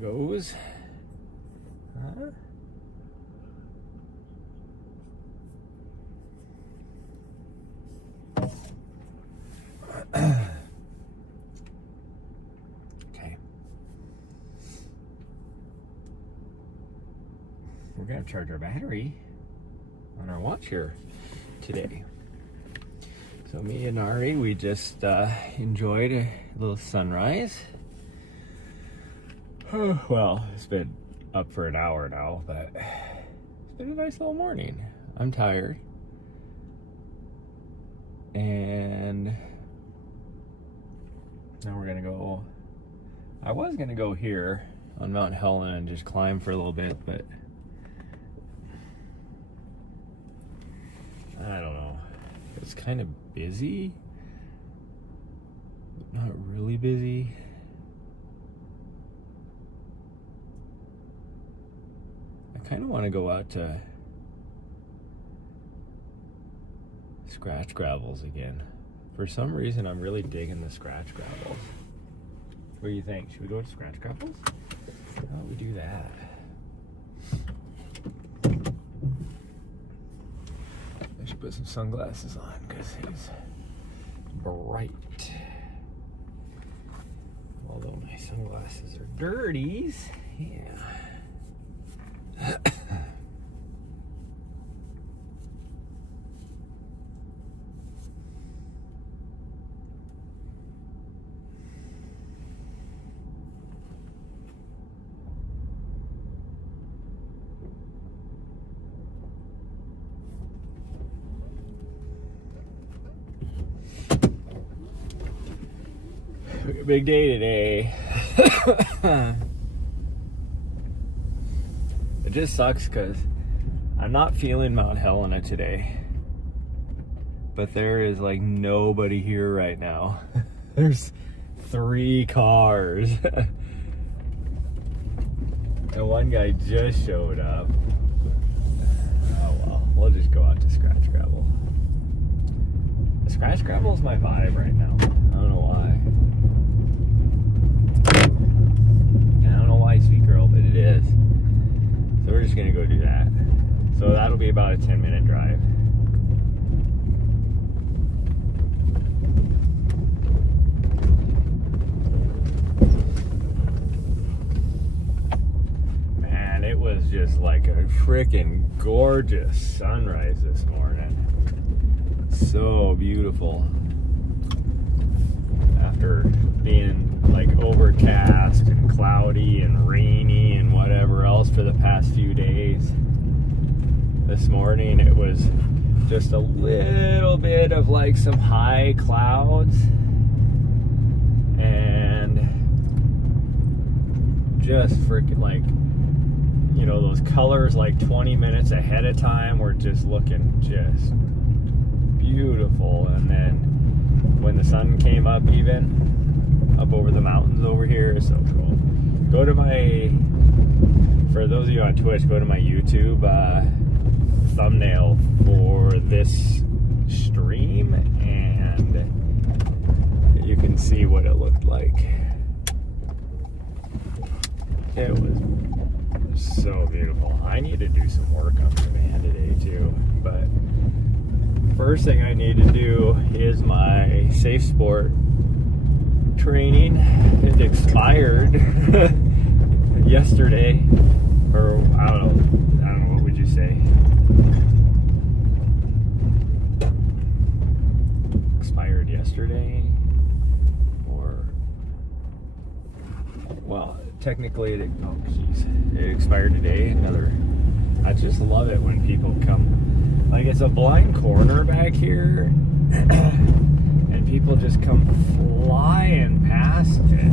goes. Huh? Okay. We're going to charge our battery on our watch here today. So me and Ari, we just enjoyed a little sunrise. Well, it's been up for an hour now, but it's been a nice little morning. I'm tired. And now we're gonna go, I was gonna go here on Mount Helen and just climb for a little bit, but I don't know. It's kind of busy, but not really busy. I kind of want to go out to Scratch Gravels again. For some reason, I'm really digging the Scratch Gravels. What do you think? Should we go to Scratch Gravels? How about we do that? I should put some sunglasses on because it's bright. Although my sunglasses are dirties. Yeah. Big day today. It just sucks because I'm not feeling Mount Helena today. But there is like nobody here right now. There's 3 cars. And one guy just showed up. Oh well, we'll just go out to Scratch Gravel. The Scratch Gravel is my vibe right now. I don't know why. Sweet girl, but it is. So we're just gonna go do that. So that'll be about a 10-minute drive. Man, it was just like a freaking gorgeous sunrise this morning. So beautiful. After being like overcast and cloudy and rainy and whatever else for the past few days, this morning it was just a little bit of like some high clouds and just freaking like, you know, those colors like 20 minutes ahead of time were just looking just beautiful. And then when the sun came up, even up over the mountains over here, so cool. Go to my, for those of you on Twitch, go to my YouTube thumbnail for this stream and you can see what it looked like. It was so beautiful. I need to do some work on the van today too, but first thing I need to do is my Safe Sport training. It expired yesterday, or I don't know, what would you say? Expired yesterday, or, well, technically it expired today. I just love it when people come, like it's a blind corner back here and people just come flying past it.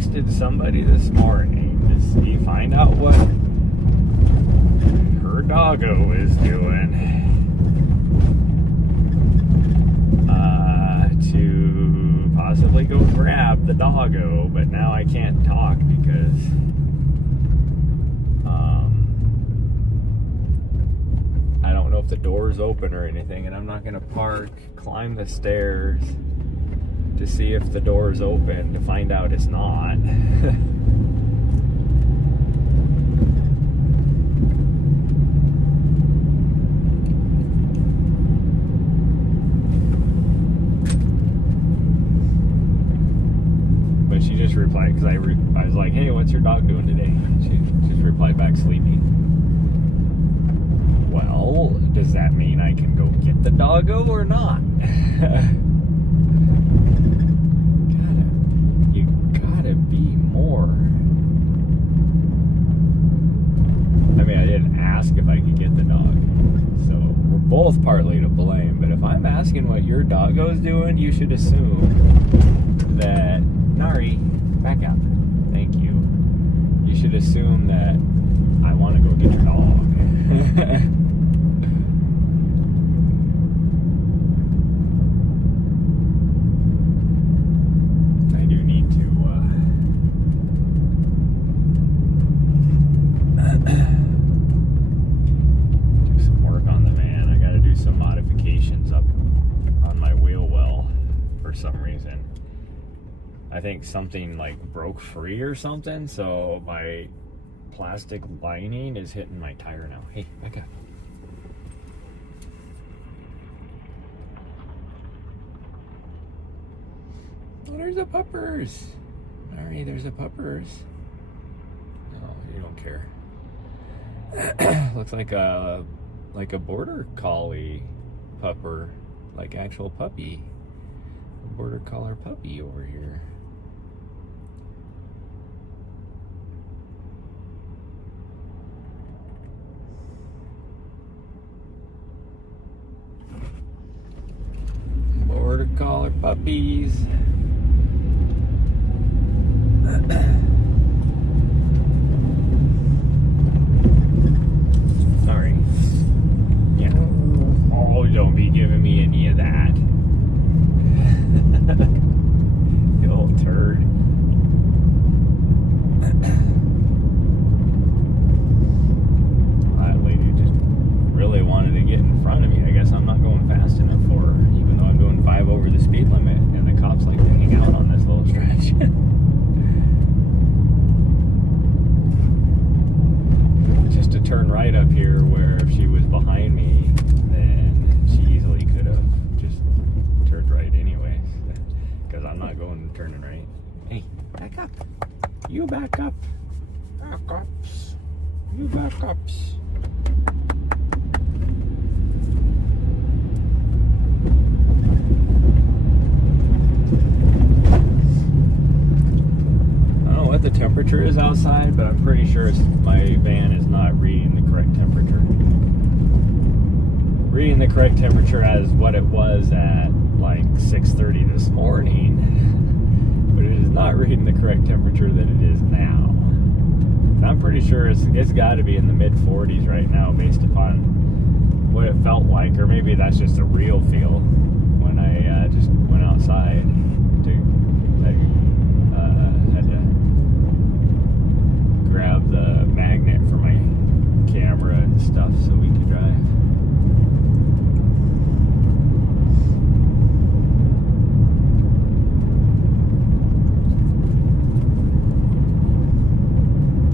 texted somebody this morning to see, find out what her doggo is doing. To possibly go grab the doggo, but now I can't talk because I don't know if the door's open or anything, and I'm not going to climb the stairs to see if the door's open to find out it's not. But she just replied, because I was like, hey, what's your dog doing today? She just replied back, sleeping. Well, does that mean I can go get the doggo or not? You gotta be more. I mean, I didn't ask if I could get the dog, so we're both partly to blame. But if I'm asking what your doggo's doing, you should assume that Nari, back out. Thank you. You should assume that I want to go get your dog. I do need to do some work on the van. I got to do some modifications up on my wheel well for some reason. I think something like broke free or something, so my plastic lining is hitting my tire now. Hey, back up. Oh, there's the puppers. Alright, there's the puppers. Oh, you don't care. Looks like a border collie pupper, like actual puppy. A border collie puppy over here. Border collie puppies. Sorry. Yeah. Oh, don't be giving me any of that. You old turd. That lady just really wanted to get in front of me. I guess I'm not going fast enough for her, even though I'm doing 5 over the speed limit, and the cops like to hang out on this little stretch. Just to turn right up here, where if she was behind me, then she easily could have just turned right anyways, because I'm not going turning right. Hey, back up. You back up. Back ups. You back ups. What the temperature is outside, but I'm pretty sure my van is not reading the correct temperature. Reading the correct temperature as what it was at like 6:30 this morning, but it is not reading the correct temperature that it is now. And I'm pretty sure it's got to be in the mid 40s right now, based upon what it felt like, or maybe that's just a real feel when I just went outside to. Had to grab the magnet for my camera and stuff so we could drive.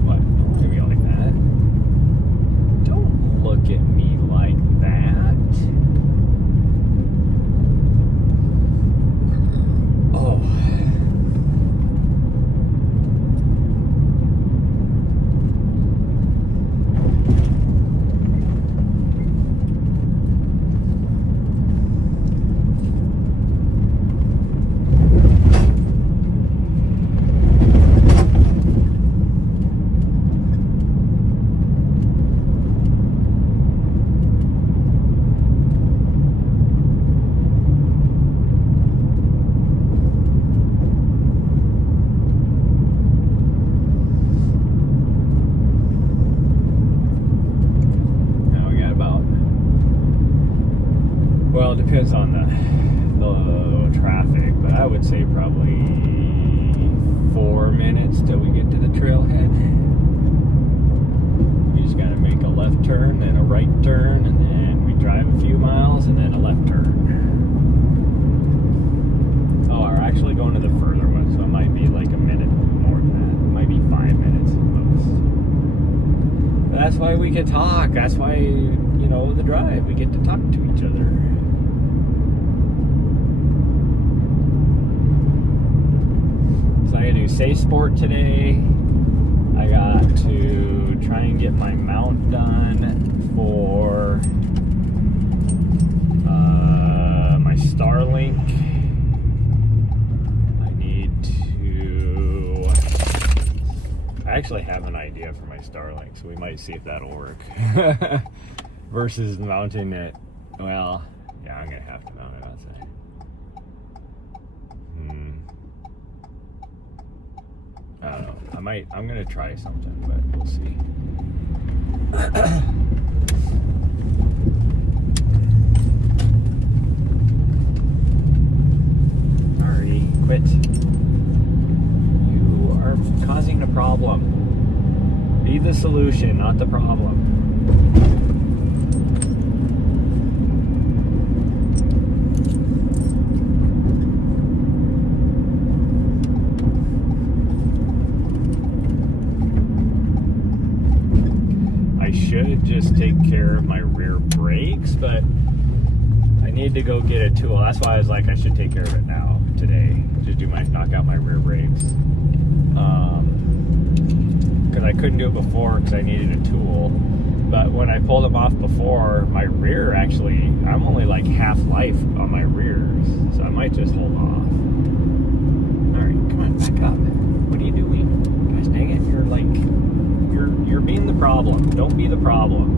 What? Don't look at me like that. Don't look at me like that. would say probably 4 minutes till we get to the trailhead. You just gotta make a left turn, then a right turn, and then we drive a few miles, and then a left turn. Oh, we're actually going to the further one, so it might be like a minute more than that. It might be 5 minutes at most. But that's why we can talk. That's why, you know, the drive. We get to talk to each other. So I gotta do Safe Sport today. I got to try and get my mount done for my Starlink. I actually have an idea for my Starlink, so we might see if that'll work. Versus mounting it. Well, yeah, I'm gonna have to mount it, I'd say. I don't know. I'm gonna try something, but we'll see. Sorry, quit. Causing a problem. Be the solution, not the problem. I should just take care of my rear brakes, but I need to go get a tool. That's why I was like, I should take care of it now, today. Just knock out my rear brakes. Because I couldn't do it before because I needed a tool. But when I pulled them off before, my rear actually, I'm only like half life on my rears. So I might just hold off. Alright, come on, back up. What are you doing? Gosh dang it, you're being the problem. Don't be the problem.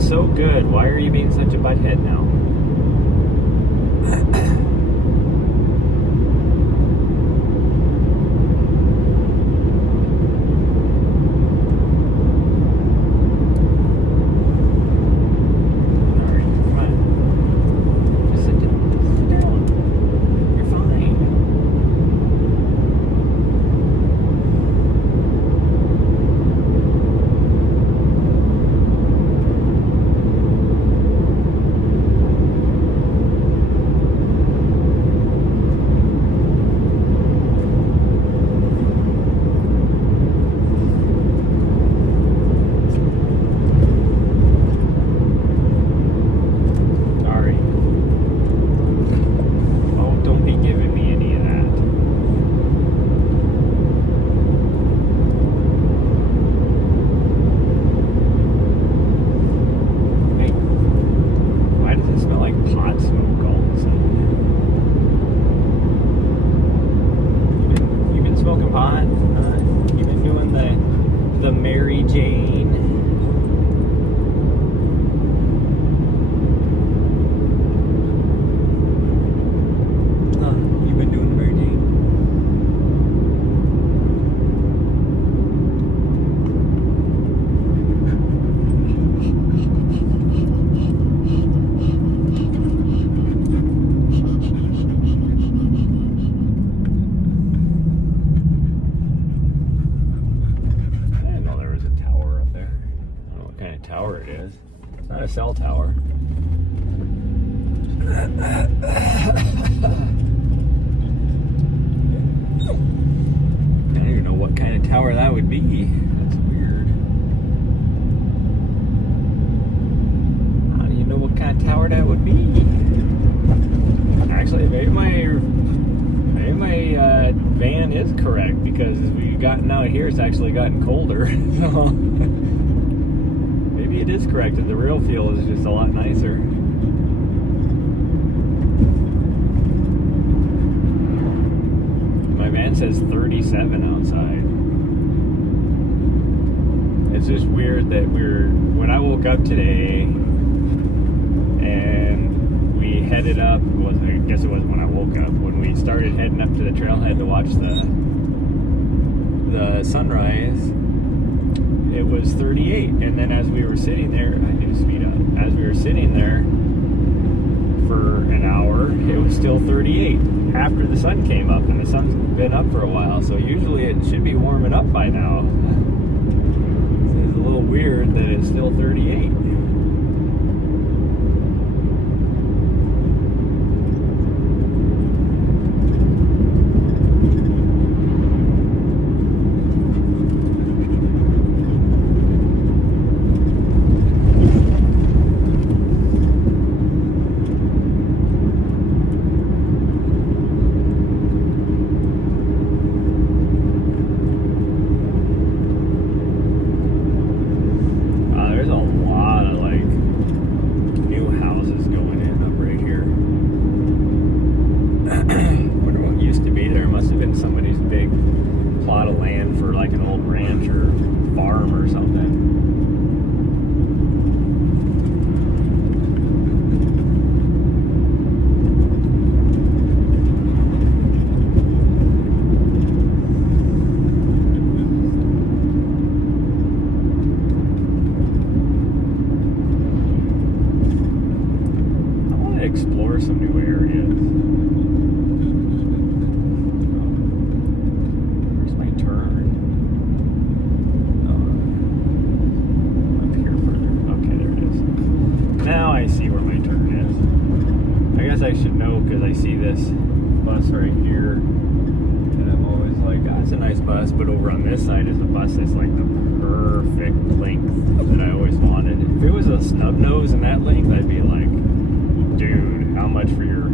So good. Why are you being such a butthead now? tower it is. It's not a cell tower. I don't even know what kind of tower that would be. That's weird. How do you know what kind of tower that would be? Actually, maybe my van is correct, because as we've gotten out here, it's actually gotten colder. So maybe it is correct, and the real feel is just a lot nicer. My van says 37 outside. It's just weird that when I woke up today and we headed up, I guess it wasn't when I woke up, when we started heading up to the trailhead to watch the sunrise, it was 38, and then as we were sitting there, I need to speed up, as we were sitting there for an hour, it was still 38 after the sun came up, and the sun's been up for a while, so usually it should be warming up by now. It's a little weird that it's still 38. Explore some new areas. Where's my turn? Up here further. Okay, there it is. Now I see where my turn is. I guess I should know, because I see this bus right here, and I'm always like, oh, it's a nice bus, but over on this side is a bus that's like the perfect length that I always wanted. If it was a snub nose in that length, I'd be like, dude, how much for your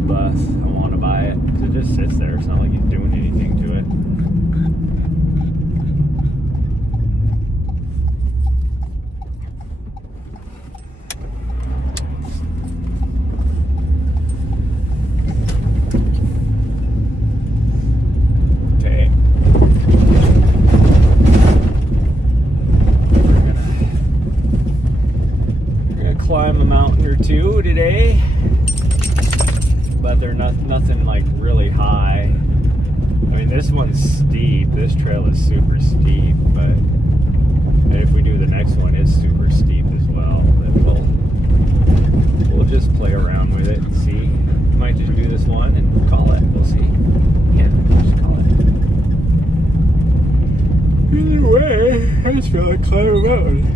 bus? I want to buy it. It just sits there. It's not like he's doing anything to it. Okay. Climb a mountain or two today, but they're nothing like really high. I mean, this one's steep. This trail is super steep, but if we do the next one, it's super steep as well. But we'll just play around with it and see. We might just do this one and call it. We'll see. Yeah, just call it. Anyway, I just feel like climbing a mountain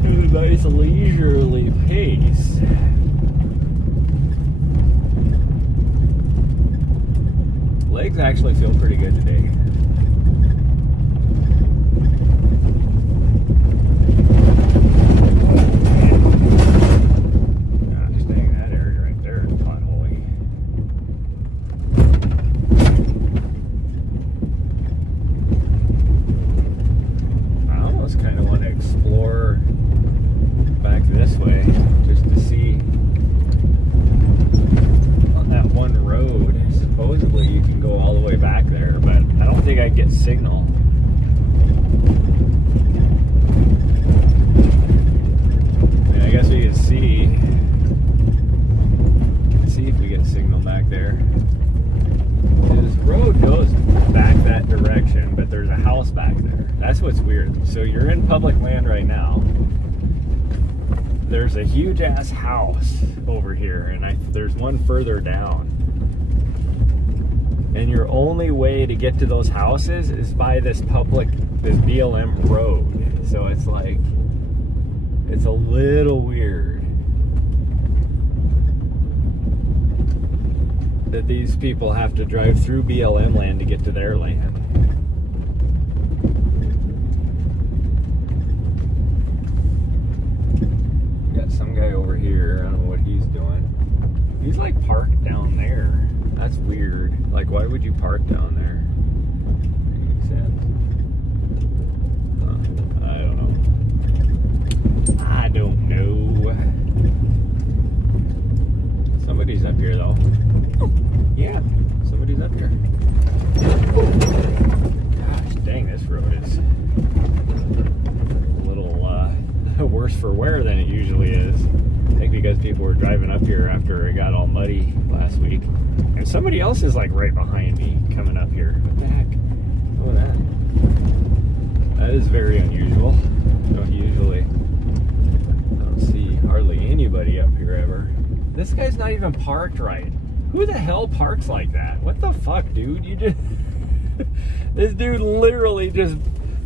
at a nice leisurely pace. Legs actually feel pretty good today. Gosh dang, that area right there is potholy. I almost kind of want to explore back this way just to see on that one road. Supposedly you can go all the way back there, but I don't think I'd get signal. I mean, I guess we can see if we get signal back there. This road goes back that direction, but there's a house back there. That's what's weird. So you're in public land right now. There's a huge ass house over here, and there's one further down. And your only way to get to those houses is by this BLM road. So it's like, it's a little weird that these people have to drive through BLM land to get to their land. Got some guy over here, I don't know what he's doing. He's like parked down there. That's weird. Like, why would you park down there? Makes sense. I don't know. Somebody's up here though. Oh, yeah, somebody's up here. Gosh, dang, this road is a little worse for wear than it usually is. I think because people were driving up here after it got all muddy last week. And somebody else is like right behind me coming up here. What the heck? Look at that. That is very unusual. I don't see hardly anybody up here ever. This guy's not even parked right. Who the hell parks like that? What the fuck, dude? You just... This dude literally just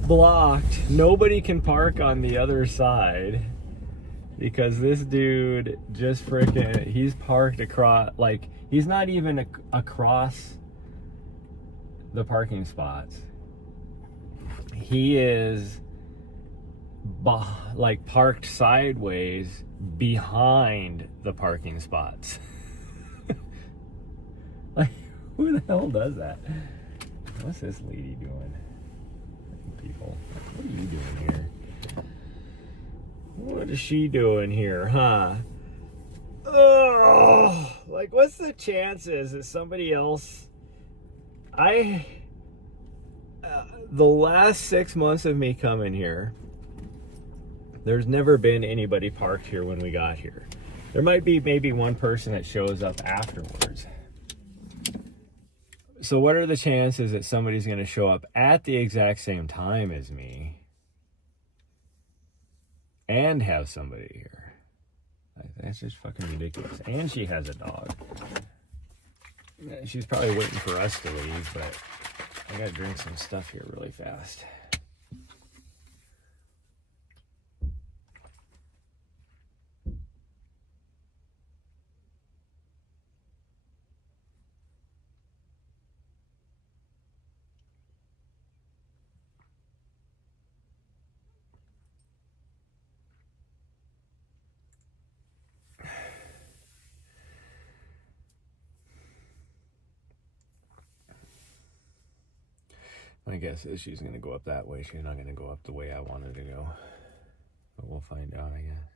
blocked. Nobody can park on the other side. Because this dude just freaking, he's parked across, like, he's not even across the parking spots. He is, like, parked sideways behind the parking spots. Like, who the hell does that? What's this lady doing? People, what are you doing here? What is she doing here, huh? Oh, like, what's the chances that somebody else... the last 6 months of me coming here, there's never been anybody parked here when we got here. There might be maybe one person that shows up afterwards. So what are the chances that somebody's going to show up at the exact same time as me and have somebody here? That's just fucking ridiculous. And she has a dog. She's probably waiting for us to leave, but I gotta drink some stuff here really fast. My guess is she's going to go up that way. She's not going to go up the way I wanted to go. But we'll find out, I guess.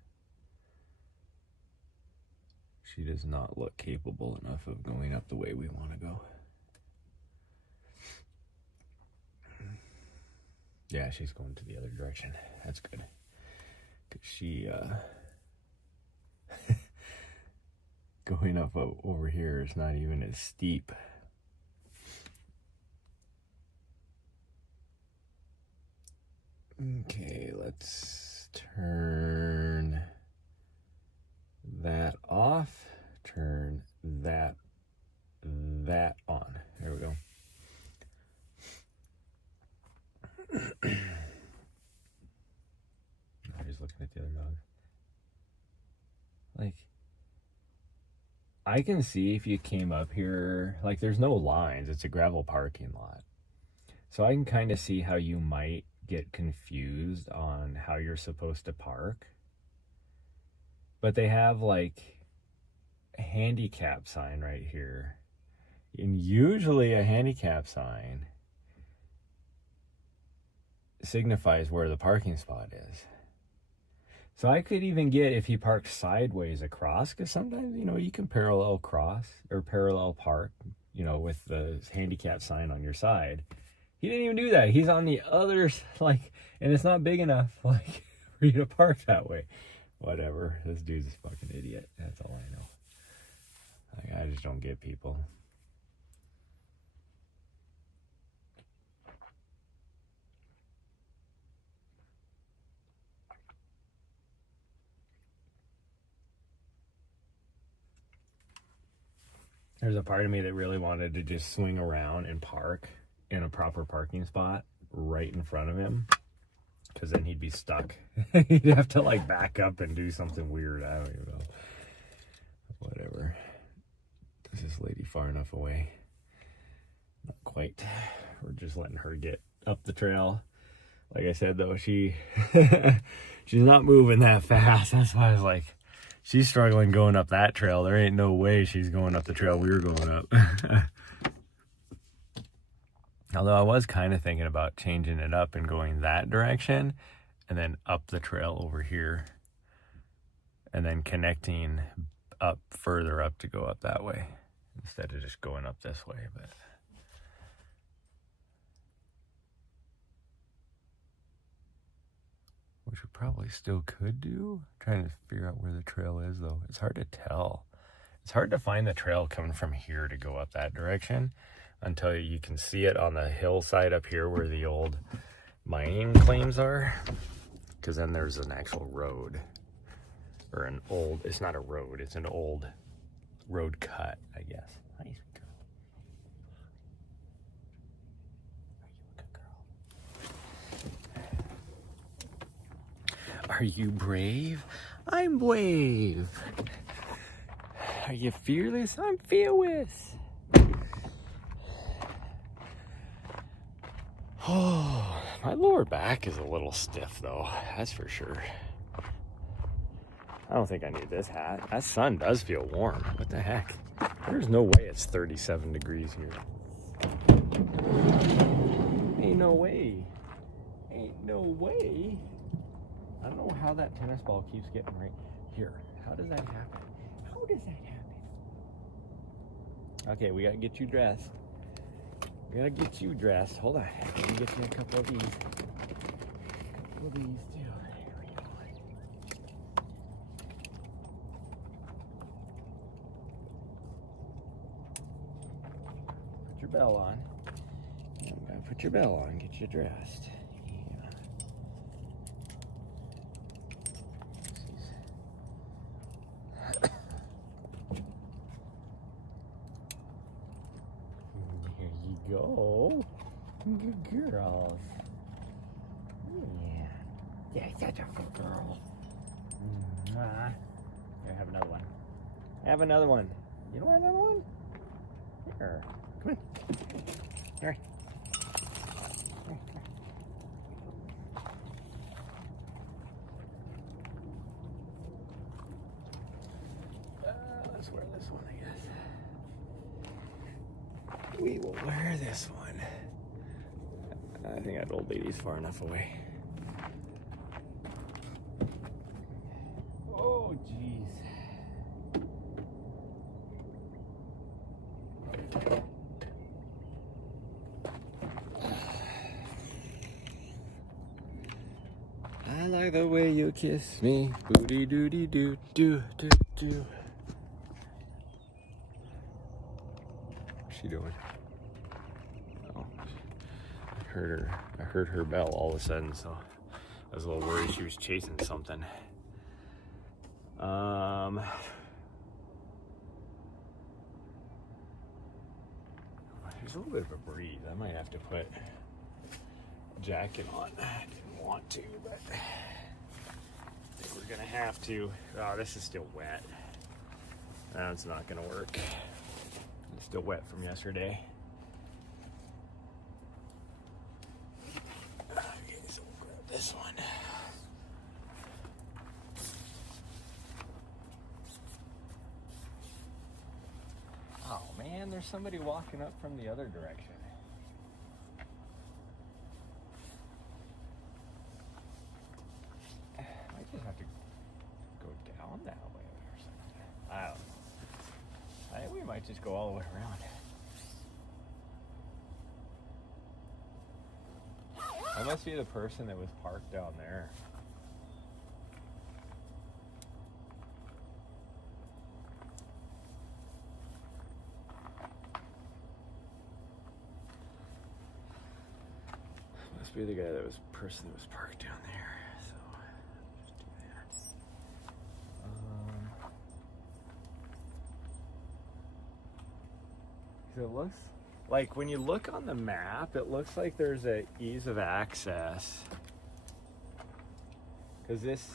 She does not look capable enough of going up the way we want to go. Yeah, she's going to the other direction. That's good. Because she, going up over here is not even as steep. Okay, let's turn that off, turn that on. There we go. I'm just looking at the other dog. Like, I can see if you came up here, like, there's no lines. It's a gravel parking lot. So I can kind of see how you might get confused on how you're supposed to park. But they have, like, a handicap sign right here. And usually a handicap sign signifies where the parking spot is. So I could even get if he parks sideways across, because sometimes, you know, you can parallel cross or parallel park, you know, with the handicap sign on your side. He didn't even do that. He's on the other, like, and it's not big enough, like, for you to park that way. Whatever. This dude's a fucking idiot. That's all I know. Like, I just don't get people. There's a part of me that really wanted to just swing around and park in a proper parking spot right in front of him, because then he'd be stuck. He'd have to like back up and do something weird. I don't even know. Whatever. Is this lady far enough away? Not quite. We're just letting her get up the trail. Like I said though, she's not moving that fast. That's why I was like, she's struggling going up that trail. There ain't no way she's going up the trail we were going up. Although I was kind of thinking about changing it up and going that direction and then up the trail over here and then connecting up further up to go up that way instead of just going up this way. But which we probably still could do. I'm trying to figure out where the trail is though. It's hard to tell. It's hard to find the trail coming from here to go up that direction until you can see it on the hillside up here where the old mining claims are. Because then there's an actual road. Or an old, it's not a road, it's an old road cut, I guess. Hi, sweet girl. Are you a good girl? Are you brave? I'm brave. Are you fearless? I'm fearless. Oh, my lower back is a little stiff though, that's for sure. I don't think I need this hat. That sun does feel warm. What the heck? There's no way it's 37 degrees here. Ain't no way. Ain't no way. I don't know how that tennis ball keeps getting right here. How does that happen? How does that happen? Okay, we gotta get you dressed. We gotta get you dressed. Hold on. Let me get you a couple of these. A couple of these too. Here we go. Put your bell on. I'm gonna put your bell on, get you dressed. Go. Good girls. Yeah. Yeah, such a good girl. Here, have another one. Have another one. You don't want another one? Here. Come on. Here. Let's wear this one, I guess. We will wear this one. I think that old lady's far enough away. Oh, jeez. I like the way you kiss me. Booty doody doo doo doo doo. What's she doing? Oh, I heard her bell all of a sudden, so I was a little worried she was chasing something. There's a little bit of a breeze. I might have to put a jacket on. I didn't want to, but I think we're gonna have to. Oh, this is still wet. That's not gonna work. It's still wet from yesterday. Okay, so we'll grab this one. Oh man, there's somebody walking up from the other direction. I might just have to go down that way or something. I don't know. I think we might just go all the way around. That must be the person that was parked down there. Must be the guy that was person that was parked down there. So just do that. it looks like when you look on the map, it looks like there's a ease of access. Because this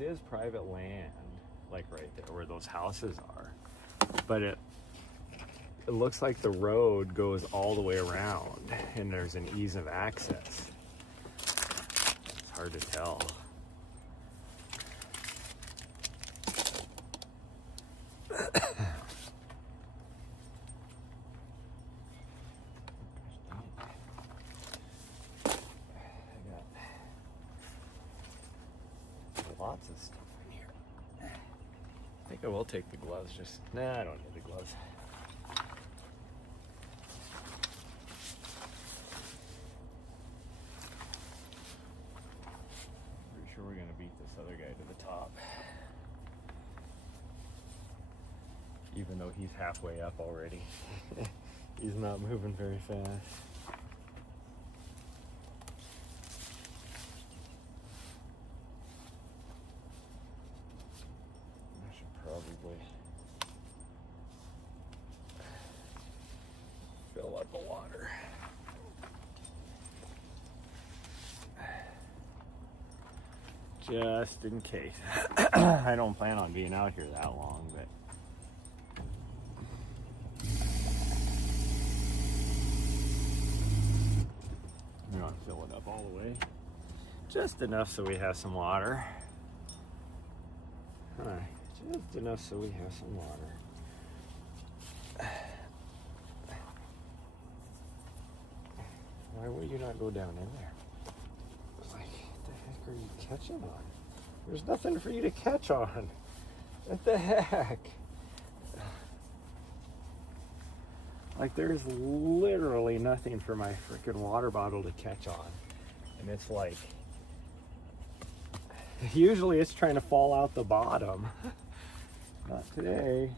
is private land, like right there where those houses are. But it looks like the road goes all the way around and there's an ease of access. It's hard to tell. Lots of stuff in here. I think I will take the gloves. Nah, I don't need the gloves. Pretty sure we're gonna beat this other guy to the top. Even though he's halfway up already. He's not moving very fast. Probably fill up the water. Just in case. I don't plan on being out here that long, but we don't fill it up all the way. Just enough so we have some water. All right. Just enough so we have some water. Why would you not go down in there? Like, what the heck are you catching on? There's nothing for you to catch on. What the heck? Like, there's literally nothing for my freaking water bottle to catch on. And it's like, usually it's trying to fall out the bottom. Not today.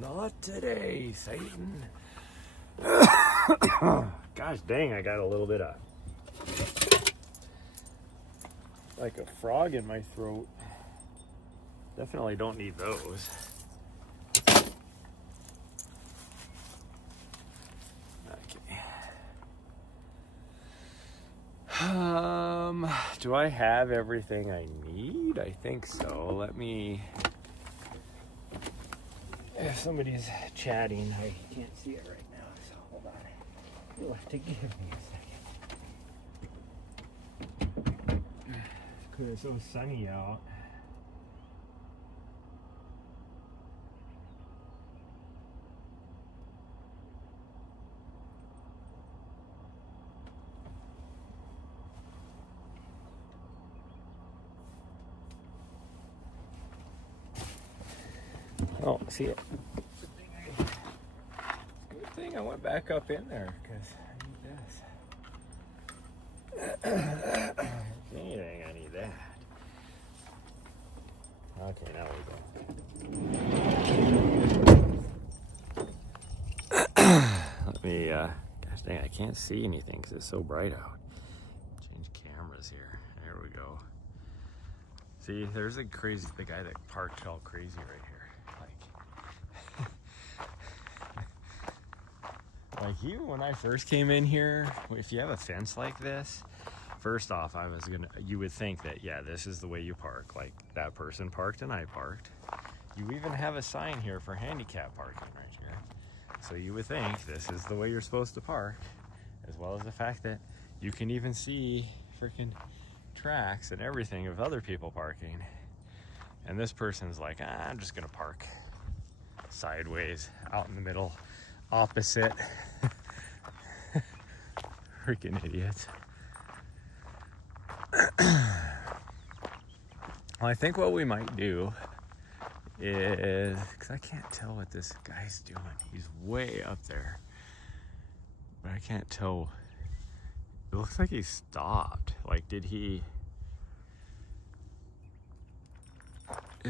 Not today, Satan. Gosh dang, I got a little bit of like a frog in my throat. Definitely don't need those. Do I have everything I need? I think so. Let me... If somebody's chatting, I can't see it right now, so hold on. You'll have to give me a second. Because it's so sunny out. Oh, see it. Good thing I went back up in there because I need this. If anything, I need that. Okay, now we go. Let me, gosh dang, I can't see anything because it's so bright out. Change cameras here. There we go. See, there's the guy that parked all crazy right here. Like even when I first came in here, if you have a fence like this, first off, you would think that, yeah, this is the way you park. Like that person parked and I parked. You even have a sign here for handicap parking right here. So you would think this is the way you're supposed to park, as well as the fact that you can even see freaking tracks and everything of other people parking. And this person's like, I'm just gonna park sideways out in the middle, opposite. Freaking idiots. Well, I think what we might do is, because I can't tell what this guy's doing. He's way up there, but I can't tell. It looks like he stopped. Like, is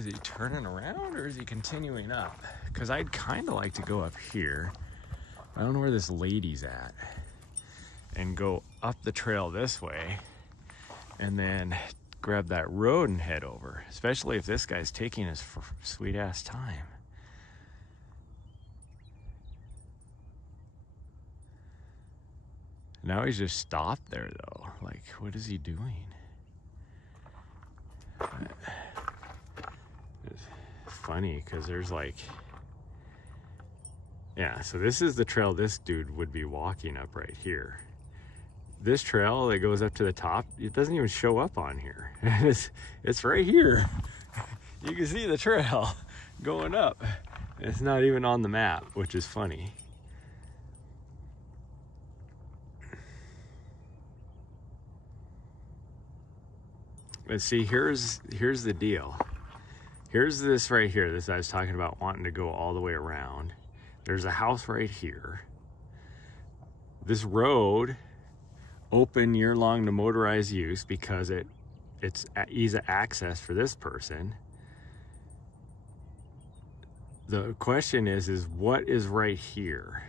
he turning around or is he continuing up? Because I'd kind of like to go up here. I don't know where this lady's at. And go up the trail this way. And then grab that road and head over. Especially if this guy's taking his sweet ass time. Now he's just stopped there though. Like, what is he doing? It's funny because there's like, yeah, so this is the trail this dude would be walking up right here. This trail that goes up to the top, it doesn't even show up on here. It's right here. You can see the trail going up. It's not even on the map, which is funny. But see, here's the deal. Here's this right here, this I was talking about wanting to go all the way around. There's a house right here. This road, open year-long to motorized use because it's easy access for this person. The question is what is right here?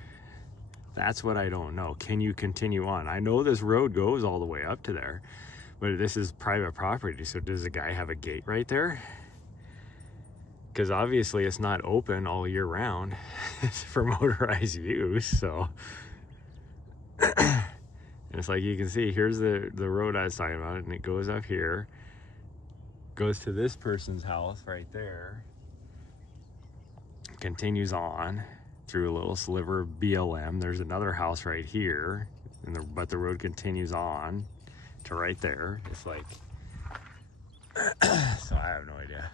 That's what I don't know. Can you continue on? I know this road goes all the way up to there, but this is private property. So does the guy have a gate right there? Because obviously it's not open all year round for motorized use. So and it's like you can see, here's the road I was talking about, and it goes up here, goes to this person's house right there, continues on through a little sliver of BLM. There's another house right here, but the road continues on to right there. It's like, so I have no idea.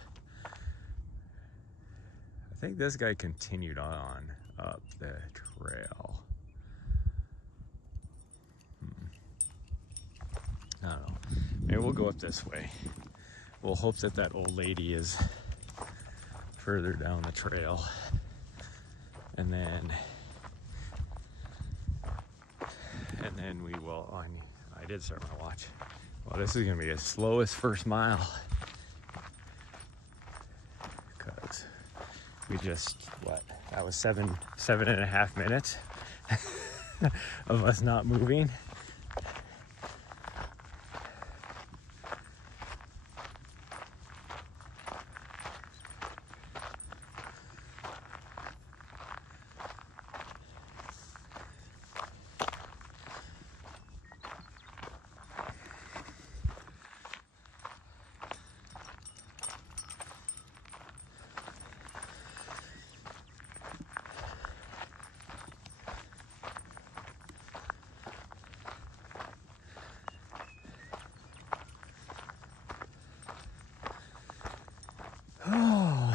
I think this guy continued on up the trail. I don't know. Maybe we'll go up this way. We'll hope that that old lady is further down the trail. And then we will, oh, I did start my watch. Well, this is gonna be the slowest first mile. Because we just, that was seven and a half minutes of us not moving.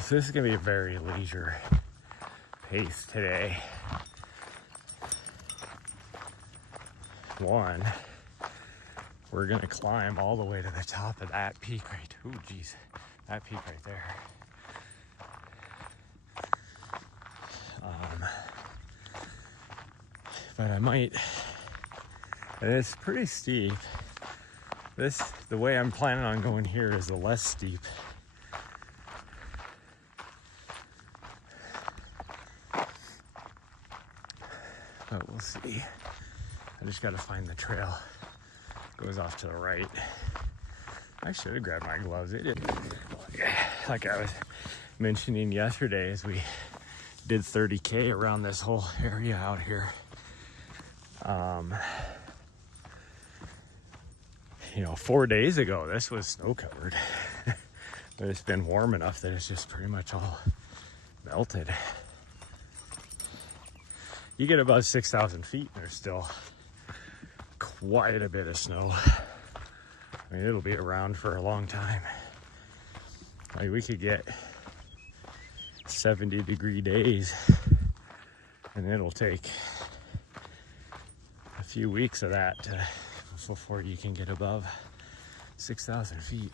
So this is gonna be a very leisure pace today. One, we're gonna climb all the way to the top of that peak right, ooh geez, that peak right there. But I might, and it's pretty steep. The way I'm planning on going here is the less steep. But we'll see. I just gotta find the trail. Goes off to the right. I should have grabbed my gloves. It didn't. Like I was mentioning yesterday, as we did 30K around this whole area out here. You know, 4 days ago, this was snow covered. But it's been warm enough that it's just pretty much all melted. You get above 6,000 feet, and there's still quite a bit of snow. I mean, it'll be around for a long time. Like, we could get 70-degree days, and it'll take a few weeks of that before you can get above 6,000 feet.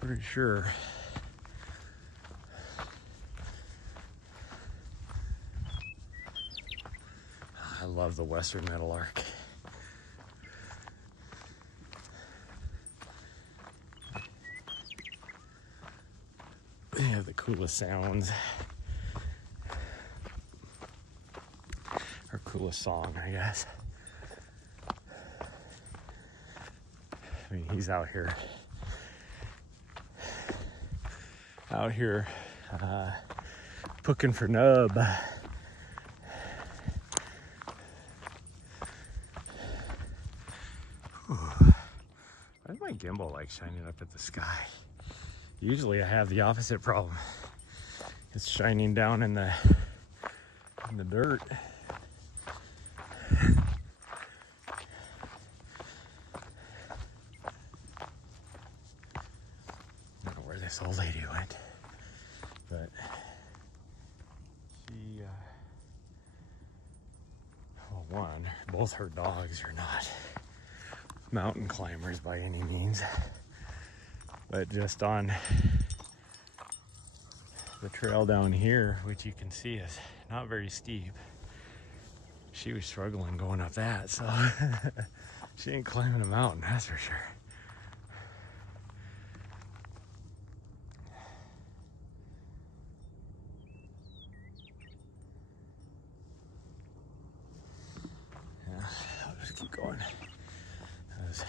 Pretty sure. I love the Western Meadowlark. They have the coolest sounds. Or coolest song, I guess. I mean, he's out here pooking for nub. gimbal like shining up at the sky. Usually I have the opposite problem. It's shining down in the dirt. I don't know where this old lady went, but she, well, one, both her dogs are not mountain climbers by any means, but just on the trail down here, which you can see is not very steep, she was struggling going up that, so she ain't climbing a mountain, that's for sure. Yeah, I'll just keep going. I was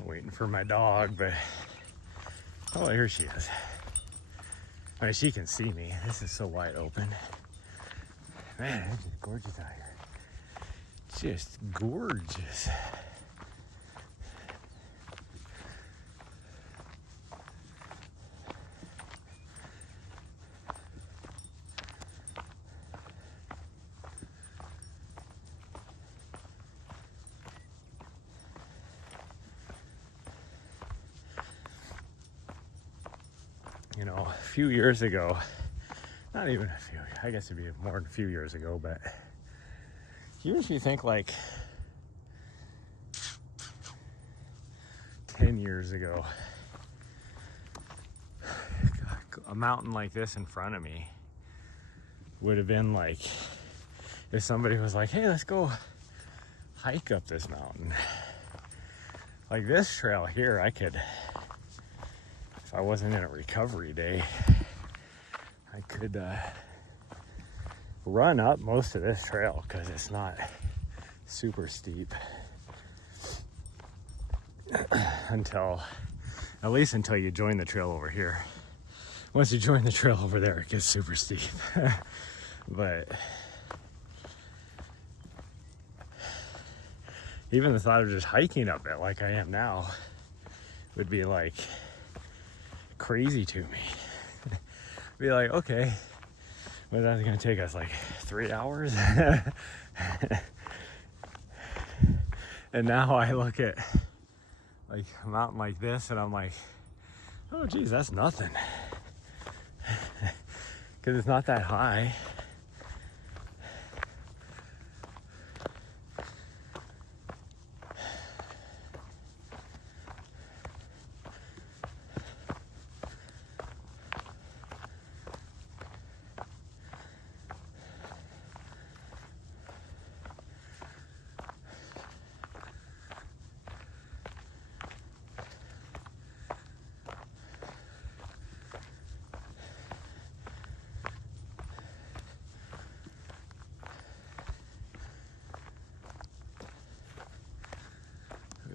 waiting for my dog, but oh, here she is. I mean, she can see me. This is so wide open. Man, it's just gorgeous out here. Just gorgeous. You know, a few years ago, not even a few, I guess it'd be more than a few years ago, but you usually think like 10 years ago, a mountain like this in front of me would have been like, if somebody was like, hey, let's go hike up this mountain. Like this trail here, I could, if I wasn't in a recovery day, I could run up most of this trail because it's not super steep until, at least until you join the trail over here. Once you join the trail over there, it gets super steep. But even the thought of just hiking up it like I am now would be like crazy to me. Be like, okay, but that's gonna take us like 3 hours. And now I look at like a mountain like this and I'm like, oh geez, that's nothing. Because it's not that high.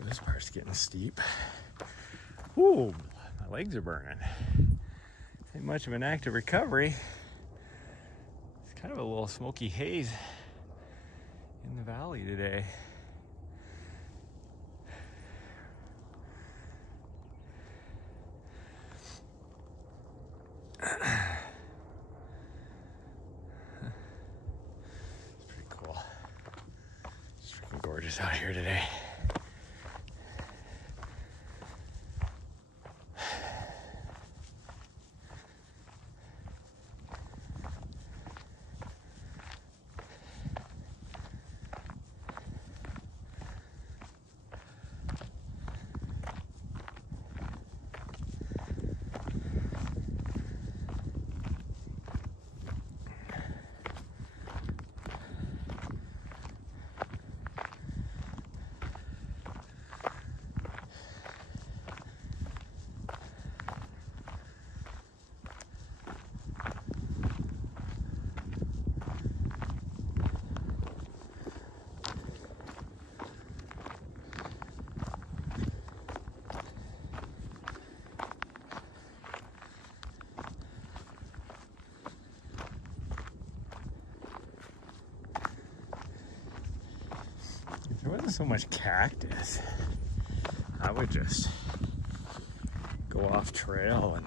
This part's getting steep. Ooh, my legs are burning. Ain't much of an active recovery. It's kind of a little smoky haze in the valley today. It's pretty cool. It's freaking gorgeous out here today. There wasn't so much cactus. I would just go off trail and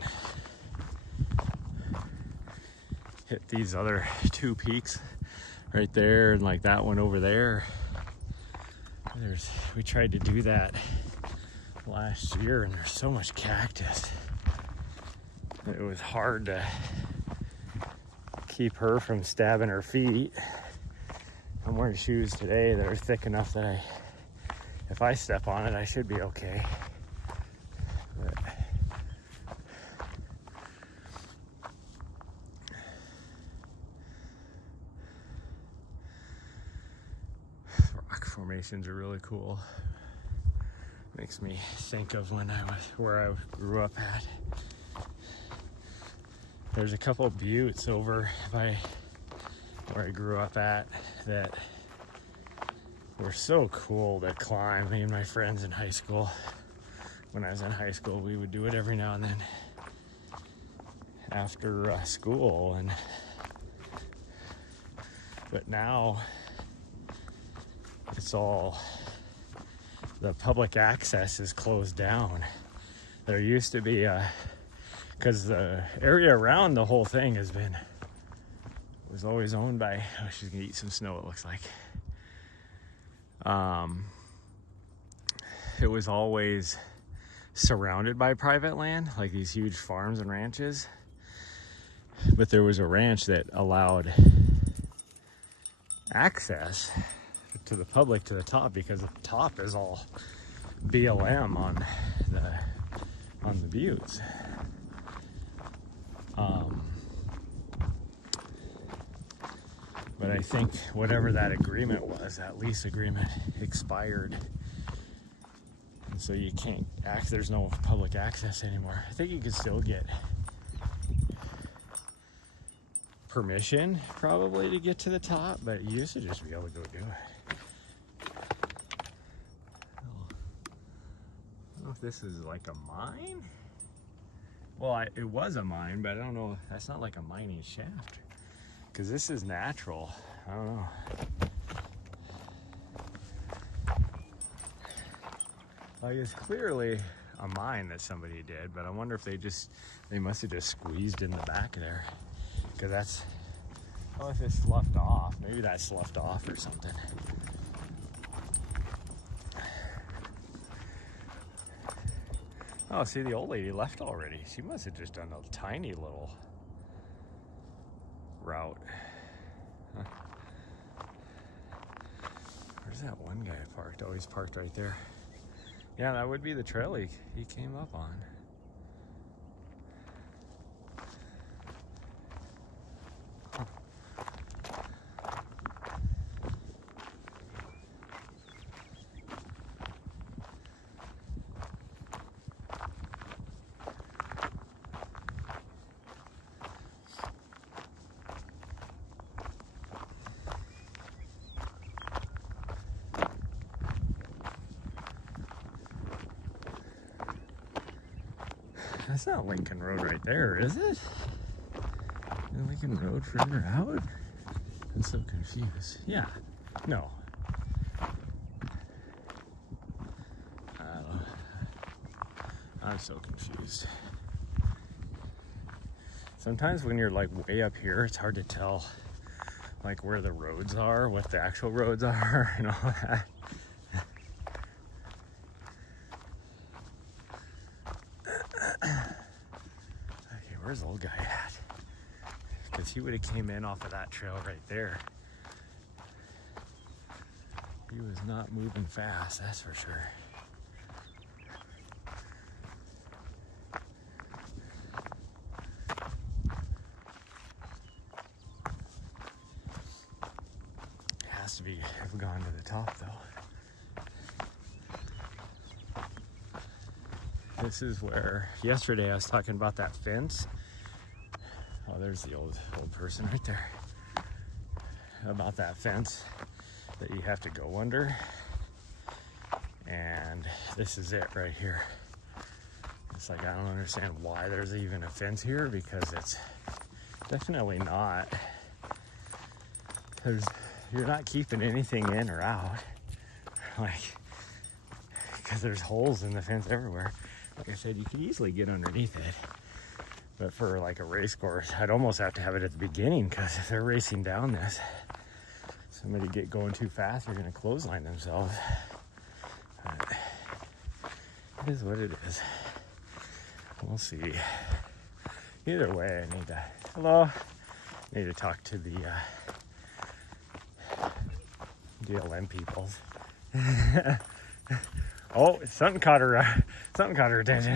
hit these other two peaks right there and like that one over there. We tried to do that last year and there's so much cactus. It was hard to keep her from stabbing her feet. I'm wearing shoes today that are thick enough that if I step on it, I should be okay. But rock formations are really cool. Makes me think of where I grew up at. There's a couple of buttes over by where I grew up at that were so cool to climb. Me and my friends in high school, when I was in high school, we would do it every now and then after school. But now it's all, the public access is closed down. There used to be because the area around the whole thing was always owned by, oh, she's gonna eat some snow, it looks like. It was always surrounded by private land, like these huge farms and ranches. But there was a ranch that allowed access to the public to the top, because the top is all BLM on the buttes. But I think whatever that agreement was, that lease agreement expired. And so you can't there's no public access anymore. I think you could still get permission probably to get to the top, but you used to just be able to go do it. I don't know if this is like a mine. Well, it was a mine, but I don't know. That's not like a mining shaft, because this is natural. I don't know. Like, it's clearly a mine that somebody did, but I wonder if they must have just squeezed in the back there, because that's, oh, if it's sloughed off, maybe that's sloughed off or something. Oh, see, the old lady left already. She must have just done a tiny little route. Huh. Where's that one guy parked? Oh, he's parked right there. Yeah, that would be the trail he came up on. That's not Lincoln Road right there, is it? Is Lincoln Road further out? I'm so confused. Yeah, no. I don't know. I'm so confused. Sometimes when you're like way up here, it's hard to tell like where the roads are, what the actual roads are, and all that. Where's the old guy at? Because he would have came in off of that trail right there. He was not moving fast, that's for sure. Has to have gone to the top though. This is where, yesterday I was talking about that fence. Oh, there's the old person right there. About that fence that you have to go under. And this is it right here. It's like, I don't understand why there's even a fence here, because it's definitely not. You're not keeping anything in or out. Like, because there's holes in the fence everywhere. Like I said, you could easily get underneath it. But for like a race course, I'd almost have to have it at the beginning, because if they're racing down this, somebody get going too fast, they're going to clothesline themselves. But it is what it is. We'll see. Either way, I need to, hello, I need to talk to the DLM people. Oh, something caught her attention.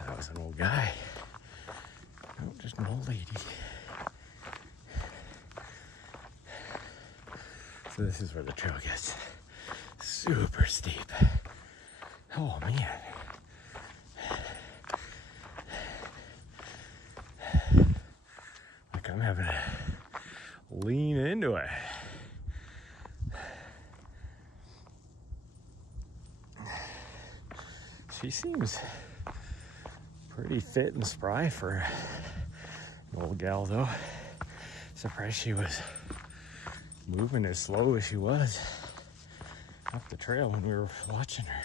That was an old guy. No, just an old lady. So this is where the trail gets super steep. Oh man. Like I'm having to lean into it. She seems pretty fit and spry for an old gal though. Surprised she was moving as slow as she was up the trail when we were watching her.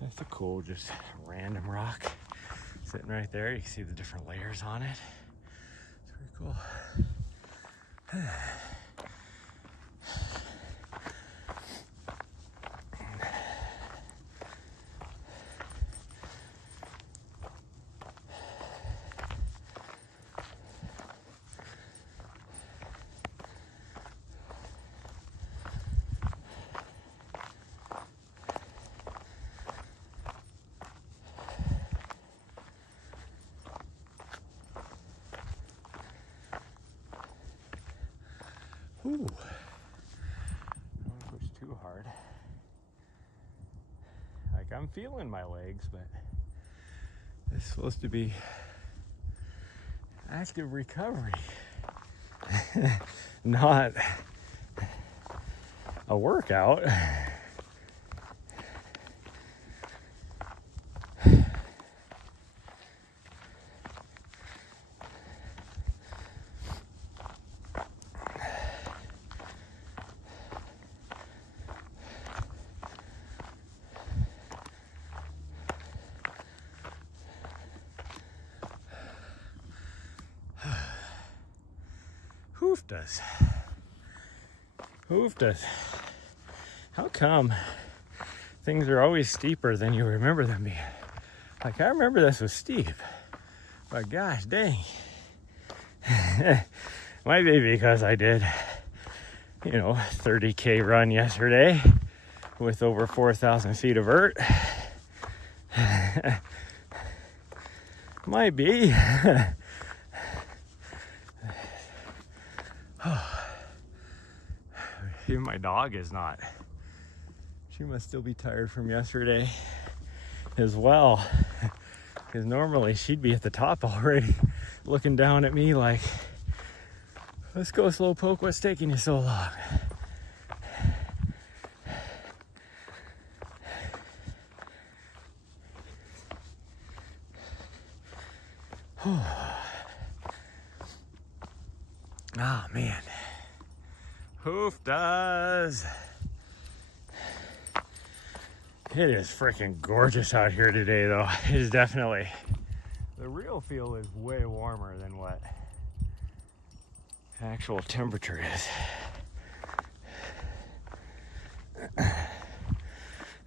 That's a cool, just random rock sitting right there. You can see the different layers on it. It's pretty cool. Ooh, I don't want to push too hard. Like I'm feeling my legs, but it's supposed to be active recovery, not a workout. Hoofed us. How come things are always steeper than you remember them being? Like I remember this was steep, but gosh dang. Might be because I did, 30K run yesterday with over 4,000 feet of vert. Might be. Even my dog is not. She must still be tired from yesterday as well. Because normally she'd be at the top already looking down at me like, let's go Slowpoke, what's taking you so long? Oh man. Hoofed us. It is freaking gorgeous out here today though. It is definitely, the real feel is way warmer than what actual temperature is.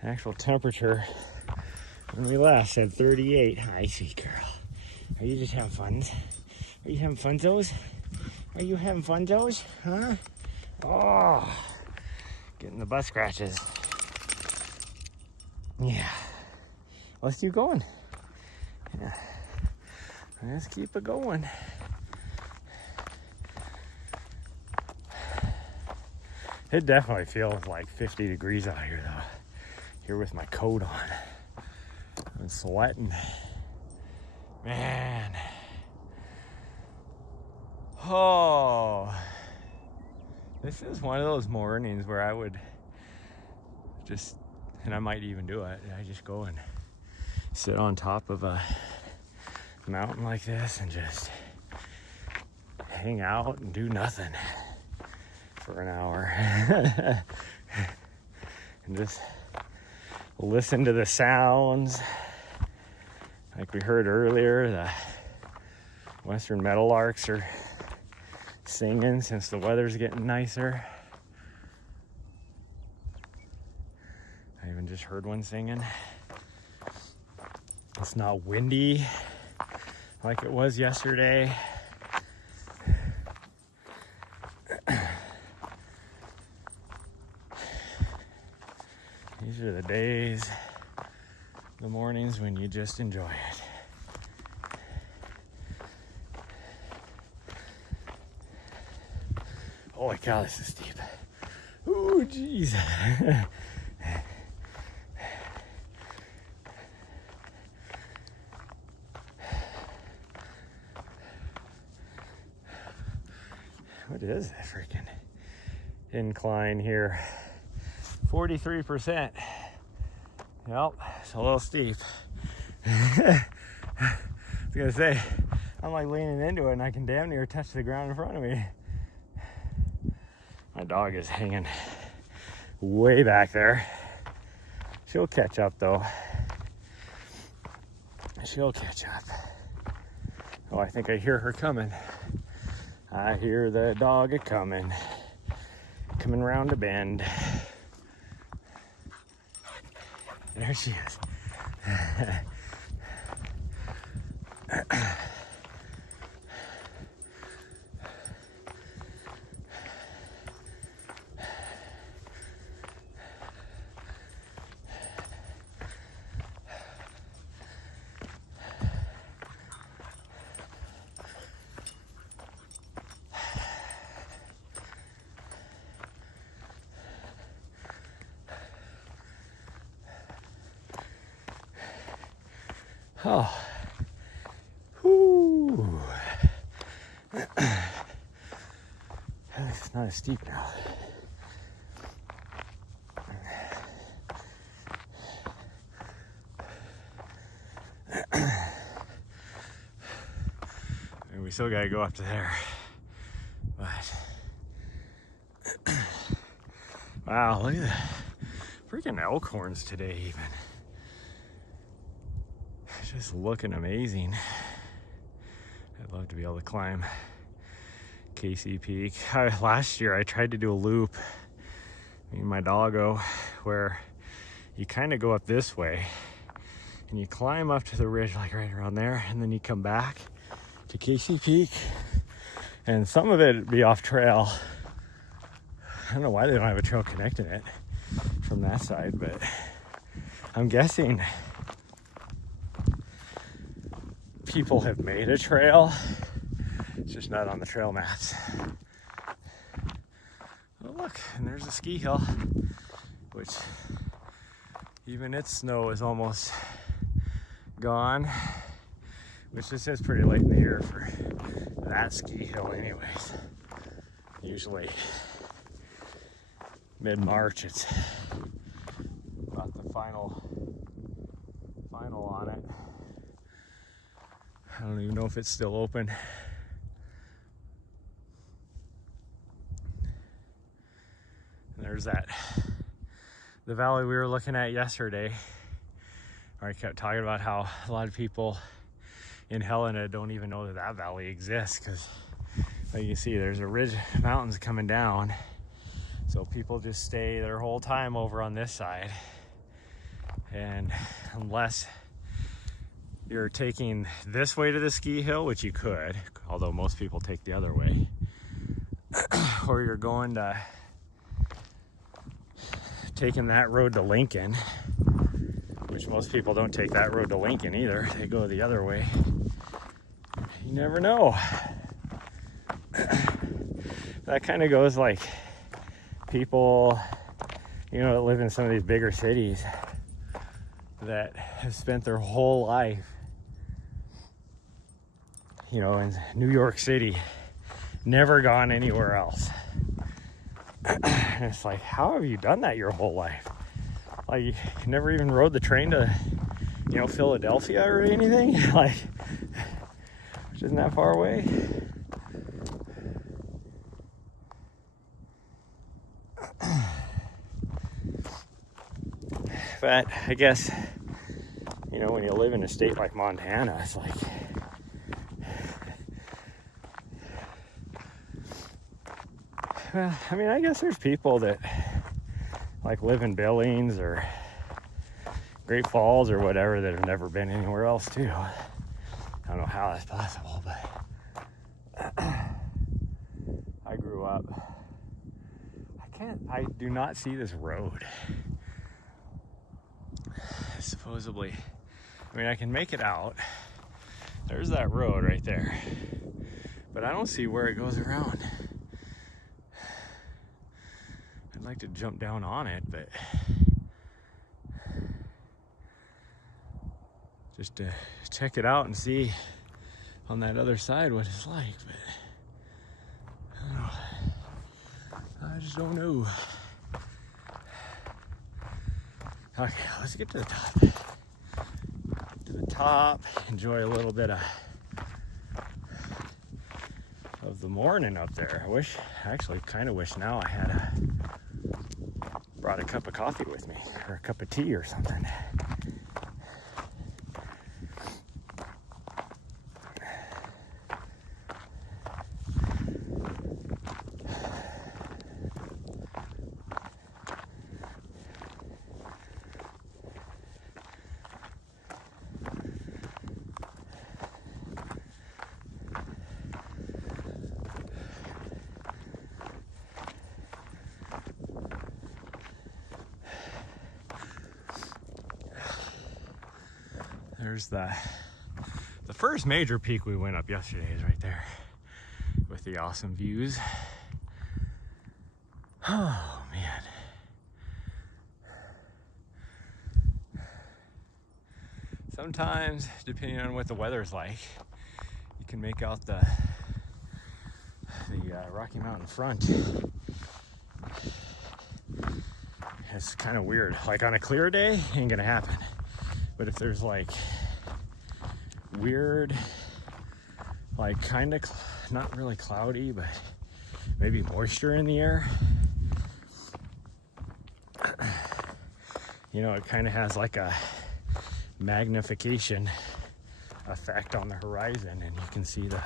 Actual temperature when we last said 38. Hi, sweet girl. Are you just having fun? Are you having funzos? Are you having funzos? Huh? Oh, getting the butt scratches. Yeah. Let's keep going. Yeah. Let's keep it going. It definitely feels like 50 degrees out here though. Here with my coat on. I'm sweating. Man. Oh. This is one of those mornings where I would just, and I might even do it, I just go and sit on top of a mountain like this and just hang out and do nothing for an hour. And just listen to the sounds. Like we heard earlier, the western meadowlarks are singing since the weather's getting nicer. I even just heard one singing. It's not windy like it was yesterday. These are the days, the mornings when you just enjoy it. Holy cow, this is steep. Ooh, jeez. What is that freaking incline here? 43%. Yep, it's a little steep. I was gonna say, I'm like leaning into it and I can damn near touch the ground in front of me. My dog is hanging way back there. She'll catch up though. She'll catch up. Oh, I think I hear her coming. I hear the dog coming around the bend. There she is. Oh, whoo. It's not as steep now. And we still gotta go up to there. But wow, look at the freaking elk horns today even. Just looking amazing. I'd love to be able to climb Casey Peak. Last year I tried to do a loop, me and my doggo, where you kind of go up this way and you climb up to the ridge like right around there, and then you come back to Casey Peak, and some of it would be off trail. I don't know why they don't have a trail connecting it from that side, but I'm guessing people have made a trail. It's just not on the trail maps. Oh look, and there's a ski hill, which even its snow is almost gone, which this is pretty late in the year for that ski hill anyways. Usually mid-March it's about the final on it. I don't even know if it's still open. And there's the valley we were looking at yesterday, where I kept talking about how a lot of people in Helena don't even know that valley exists, because like you see, there's a ridge of mountains coming down. So people just stay their whole time over on this side. And unless you're taking this way to the ski hill, which you could, although most people take the other way, or you're going to taking that road to Lincoln, which most people don't take that road to Lincoln either. They go the other way. You never know. That kind of goes like people, you know, that live in some of these bigger cities that have spent their whole life, you know, in New York City, never gone anywhere else. And it's like, how have you done that your whole life? Like, you never even rode the train to, you know, Philadelphia or anything? Like, which isn't that far away. But I guess, you know, when you live in a state like Montana, it's like, well, I mean, I guess there's people that like live in Billings or Great Falls or whatever that have never been anywhere else too. I don't know how that's possible, but I grew up. I do not see this road. Supposedly, I mean, I can make it out. There's that road right there, but I don't see where it goes around. I'd like to jump down on it, but just to check it out and see on that other side what it's like, but I don't know. I just don't know. Okay, let's get to the top. To the top, enjoy a little bit of the morning up there. I actually kind of wish now I had brought a cup of coffee with me, or a cup of tea or something. There's the first major peak we went up yesterday is right there with the awesome views. Oh man. Sometimes, depending on what the weather's like, you can make out the Rocky Mountain front. It's kind of weird. Like on a clear day, ain't gonna happen. But if there's like weird, like kind of not really cloudy, but maybe moisture in the air, you know, it kind of has like a magnification effect on the horizon, and you can see the,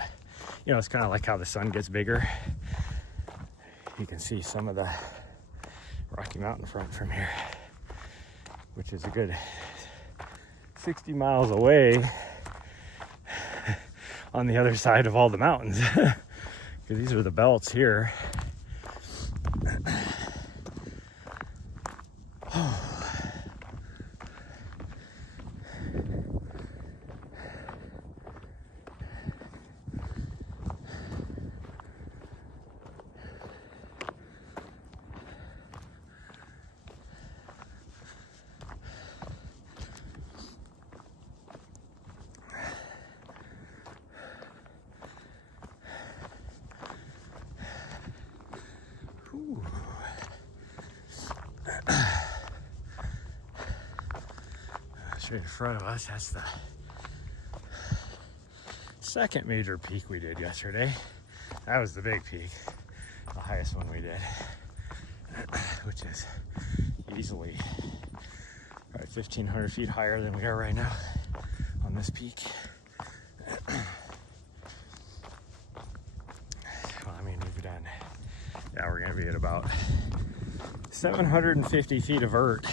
you know, it's kind of like how the sun gets bigger. You can see some of the Rocky Mountain front from here, which is a good 60 miles away on the other side of all the mountains, because these are the belts here. Straight in front of us, that's the second major peak we did yesterday. That was the big peak, the highest one we did, which is easily probably 1,500 feet higher than we are right now on this peak. Well, I mean, we've done, yeah, we're gonna be at about 750 feet of vert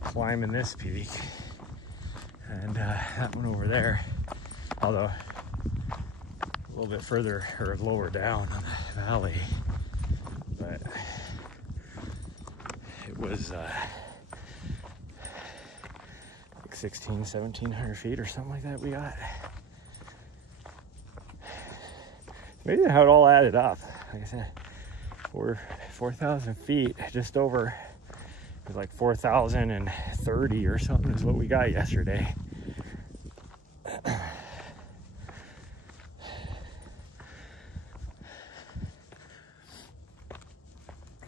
climbing this peak, and that one over there, although a little bit further or lower down on the valley, but it was like 1,700 feet or something like that we got. Maybe how it all added up. Like I said, 4,000 feet, just over. It was like 4,030 or something is what we got yesterday.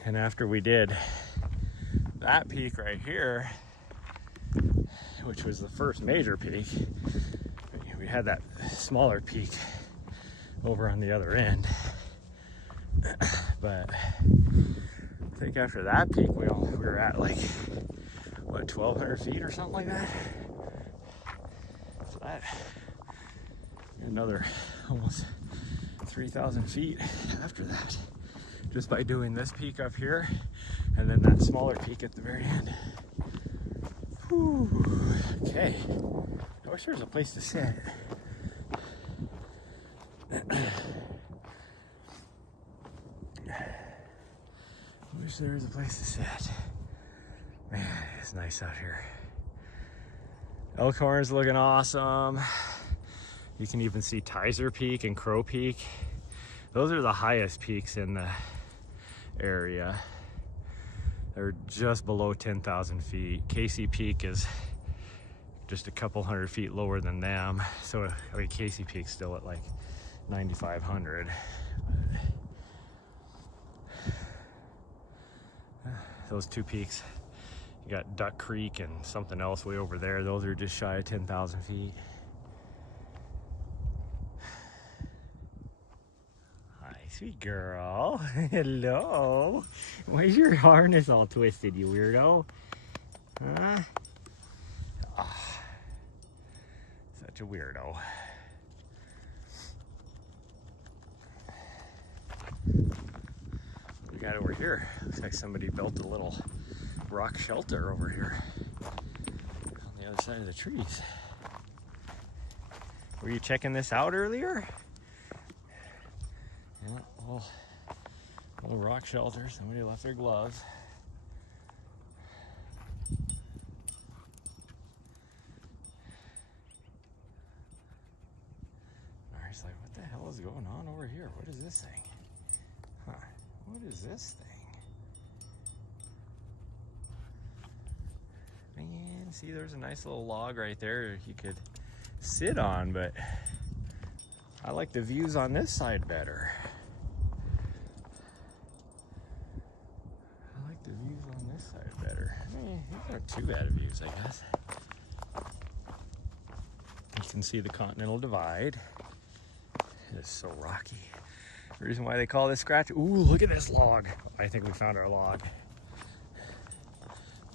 And after we did that peak right here, which was the first major peak, we had that smaller peak over on the other end. But I think after that peak, we were at like, what, 1,200 feet or something like that? So that, another almost 3,000 feet after that, just by doing this peak up here and then that smaller peak at the very end. Whew. Okay, I wish there was a place to sit. Wish there was a place to sit. Man, it's nice out here. Elkhorn's looking awesome. You can even see Tyser Peak and Crow Peak. Those are the highest peaks in the area. They're just below 10,000 feet. Casey Peak is just a couple hundred feet lower than them. So, I mean, Casey Peak's still at like 9,500. Those two peaks, you got Duck Creek and something else way over there. Those are just shy of 10,000 feet. Hi, sweet girl. Hello. Why is your harness all twisted, you weirdo? Huh? Oh, such a weirdo. We got over here. Looks like somebody built a little rock shelter over here on the other side of the trees. Were you checking this out earlier? Yeah, little rock shelter. Somebody left their gloves. Mari's like, what the hell is going on over here? What is this thing? Huh. What is this thing? Man, see, there's a nice little log right there you could sit on, but I like the views on this side better. I like the views on this side better. These aren't too bad of views, I guess. You can see the Continental Divide. It is so rocky. The reason why they call this scratch. Ooh, look at this log. I think we found our log.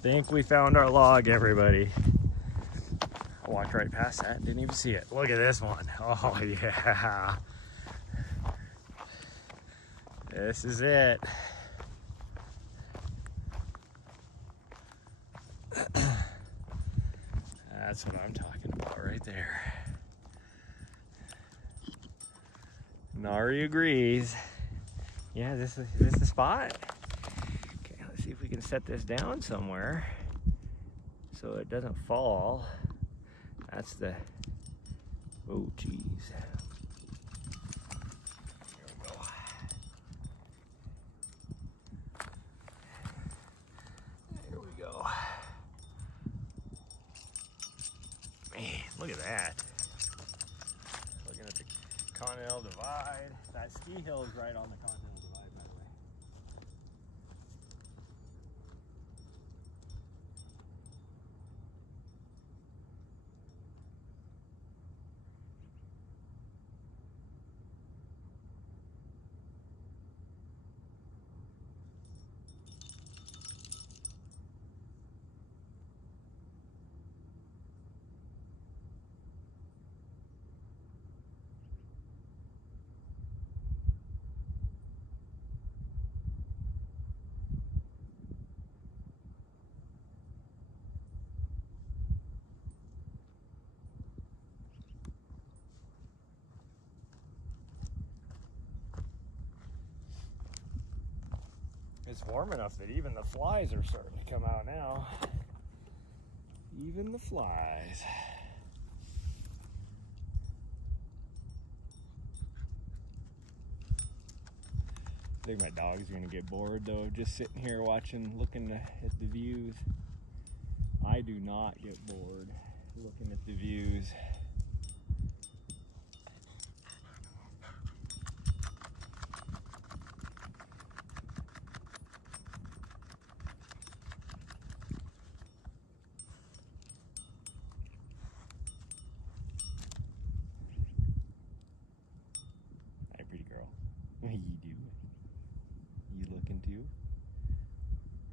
Think we found our log, everybody. I walked right past that, didn't even see it. Look at this one. Oh yeah. This is it. That's what I'm talking about right there. Nari agrees. Yeah, is this the spot? Okay, let's see if we can set this down somewhere so it doesn't fall. That's the, oh geez. Here we go. There we go. Man, look at that. Looking at the Continental Divide. That ski hill is right on the Continental Divide, by the way. It's warm enough that even the flies are starting to come out now. Even the flies. I think my dogs are gonna get bored though, just sitting here watching, looking at the views. I do not get bored looking at the views. Hi, pretty girl. What are you doing? You looking too?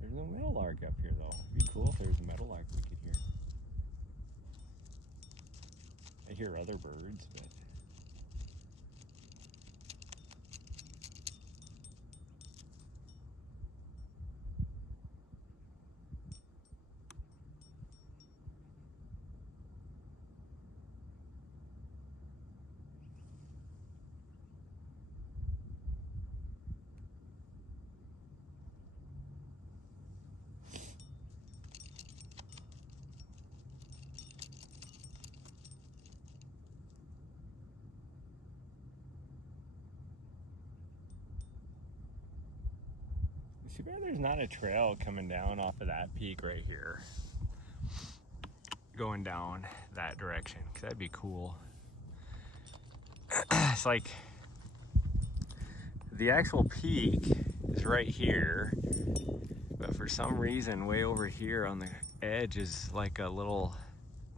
There's no meadowlark up here though. It'd be cool if there was a meadowlark we could hear. I hear other birds, but too bad there's not a trail coming down off of that peak right here. Going down that direction, because that'd be cool. It's like the actual peak is right here, but for some reason way over here on the edge is like a little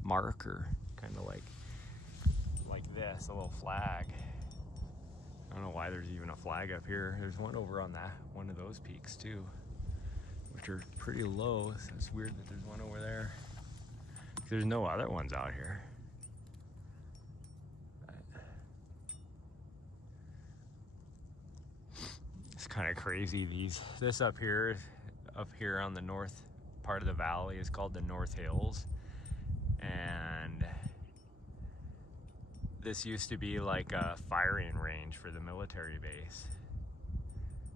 marker, kind of like this, a little flag. I don't know why there's even a flag up here. There's one over on that one of those peaks too, which are pretty low, so it's weird that there's one over there. There's no other ones out here. It's kind of crazy. This up here on the north part of the valley is called the North Hills, and this used to be like a firing range for the military base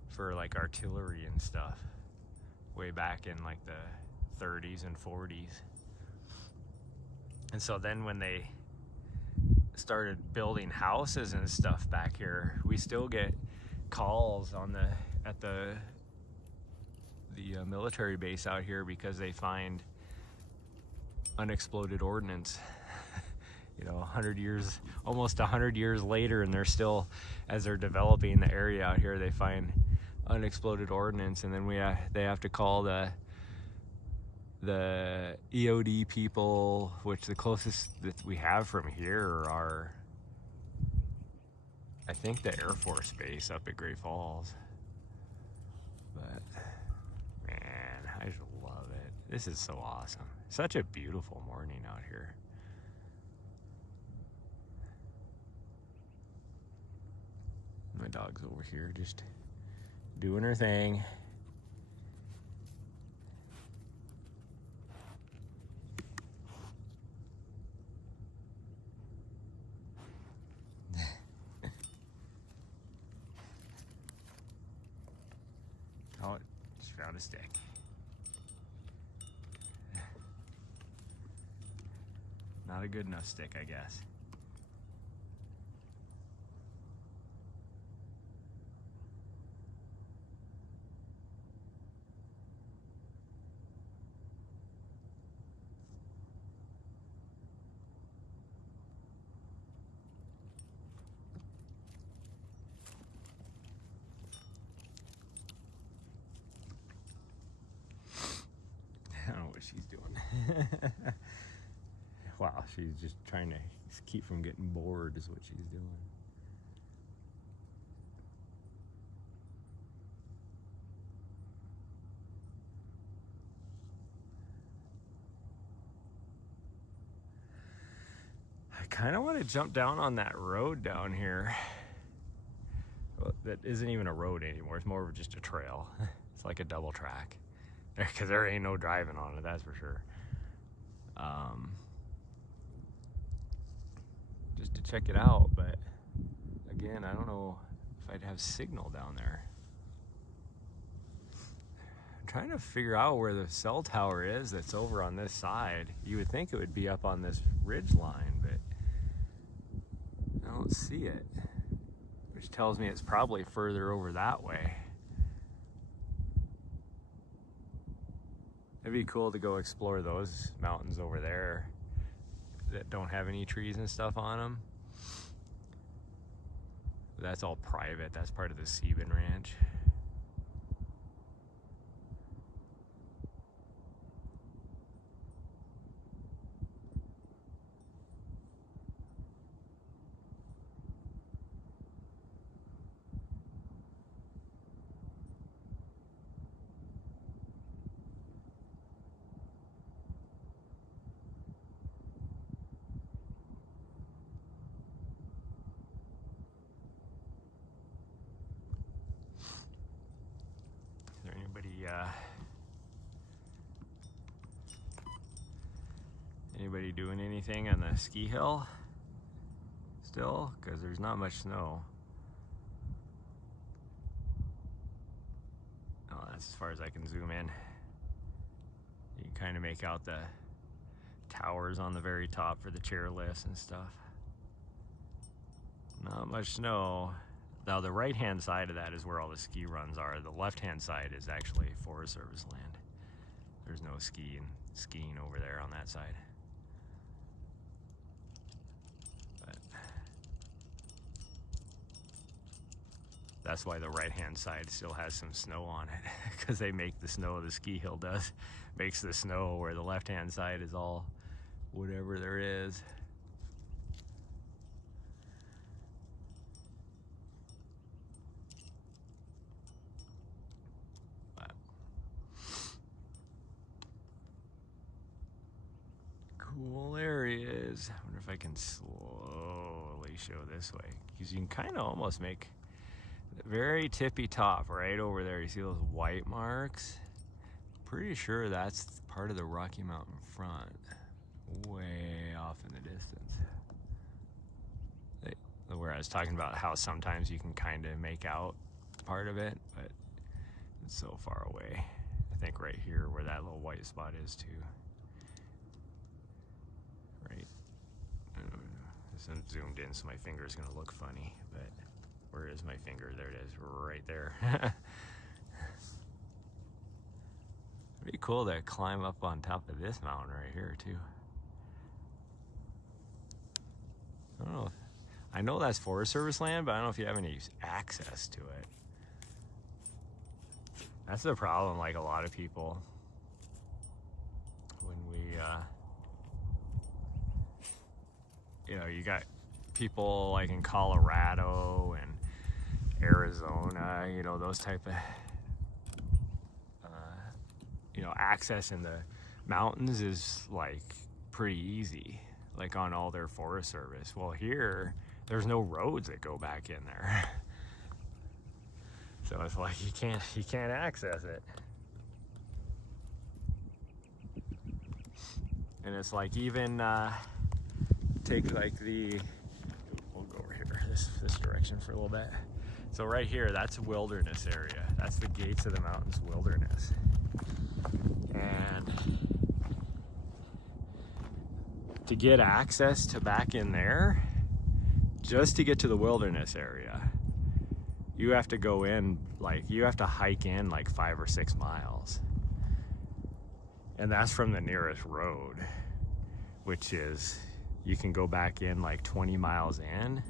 for like artillery and stuff way back in like the 30s and 40s. And so then when they started building houses and stuff back here, we still get calls at the military base out here because they find unexploded ordnance. You know, 100 years, almost 100 years later, and they're still, as they're developing the area out here, they find unexploded ordnance, and then they have to call the EOD people, which the closest that we have from here are, I think, the Air Force Base up at Great Falls. But man, I just love it. This is so awesome. Such a beautiful morning out here. My dog's over here just doing her thing. Oh, just found a stick. Not a good enough stick, I guess. I don't know what she's doing. Wow, she's just trying to keep from getting bored is what she's doing. I kind of want to jump down on that road down here. Well, that isn't even a road anymore. It's more of just a trail. It's like a double track. Because there ain't no driving on it, that's for sure. Just to check it out, but again, I don't know if I'd have signal down there. I'm trying to figure out where the cell tower is that's over on this side. You would think it would be up on this ridge line, but I don't see it, which tells me it's probably further over that way. It'd be cool to go explore those mountains over there that don't have any trees and stuff on them. That's all private. That's part of the Sebin Ranch. Anybody doing anything on the ski hill still? Because there's not much snow. Oh, that's as far as I can zoom in. You can kind of make out the towers on the very top for the chairlifts and stuff. Not much snow. Now the right hand side of that is where all the ski runs are. The left hand side is actually Forest Service land. There's no skiing over there on that side. But that's why the right hand side still has some snow on it, because they make the snow, the ski hill makes the snow, where the left hand side is all whatever there is. Cool areas. I wonder if I can slowly show this way, because you can kind of almost make the very tippy top right over there. You see those white marks? Pretty sure that's part of the Rocky Mountain front, way off in the distance. Where I was talking about how sometimes you can kind of make out part of it, but it's so far away. I think right here where that little white spot is too. Right. This one's zoomed in, so my finger's gonna look funny, but where is my finger? There it is, right there. It'd be cool to climb up on top of this mountain right here too. I don't know. I know that's Forest Service land, but I don't know if you have any access to it. That's the problem, like a lot of people, when we, you know, you got people like in Colorado and Arizona, you know, those type of, you know, access in the mountains is like pretty easy, like on all their Forest Service. Well, here, there's no roads that go back in there. So it's like you can't access it. And it's like even take like we'll go over here this direction for a little bit. So right here, that's wilderness area. That's the Gates of the Mountains wilderness. And to get access to back in there, just to get to the wilderness area, you have to go in, like, you have to hike in like 5 or 6 miles. And that's from the nearest road, which is, you can go back in like 20 miles in,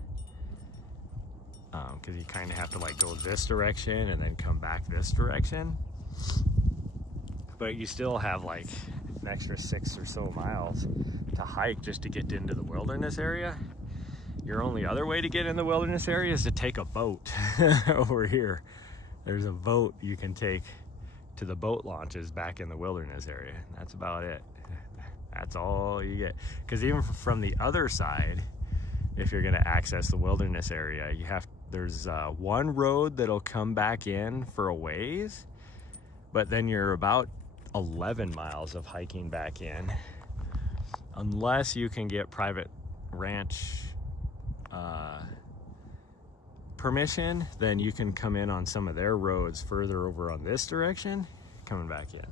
because you kind of have to like go this direction and then come back this direction. But you still have like an extra 6 or so miles to hike just to get into the wilderness area. Your only other way to get in the wilderness area is to take a boat. Over here, there's a boat you can take to the boat launches back in the wilderness area. That's about it. That's all you get. Because even from the other side, if you're going to access the wilderness area, there's one road that'll come back in for a ways, but then you're about 11 miles of hiking back in, unless you can get private ranch permission. Then you can come in on some of their roads further over on this direction, coming back in.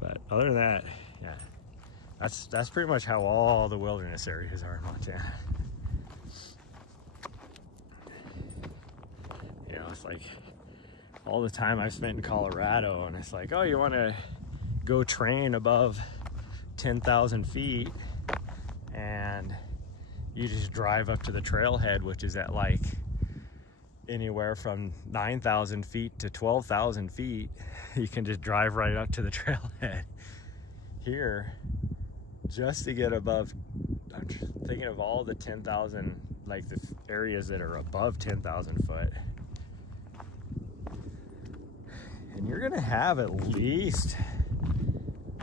But other than that, yeah, that's pretty much how all the wilderness areas are in Montana. You know, it's like all the time I've spent in Colorado, and it's like, oh, you want to go train above 10,000 feet, and you just drive up to the trailhead, which is at like anywhere from 9,000 feet to 12,000 feet. You can just drive right up to the trailhead. Here, just to get above, I'm thinking of all the 10,000, like the areas that are above 10,000 foot. And you're gonna have at least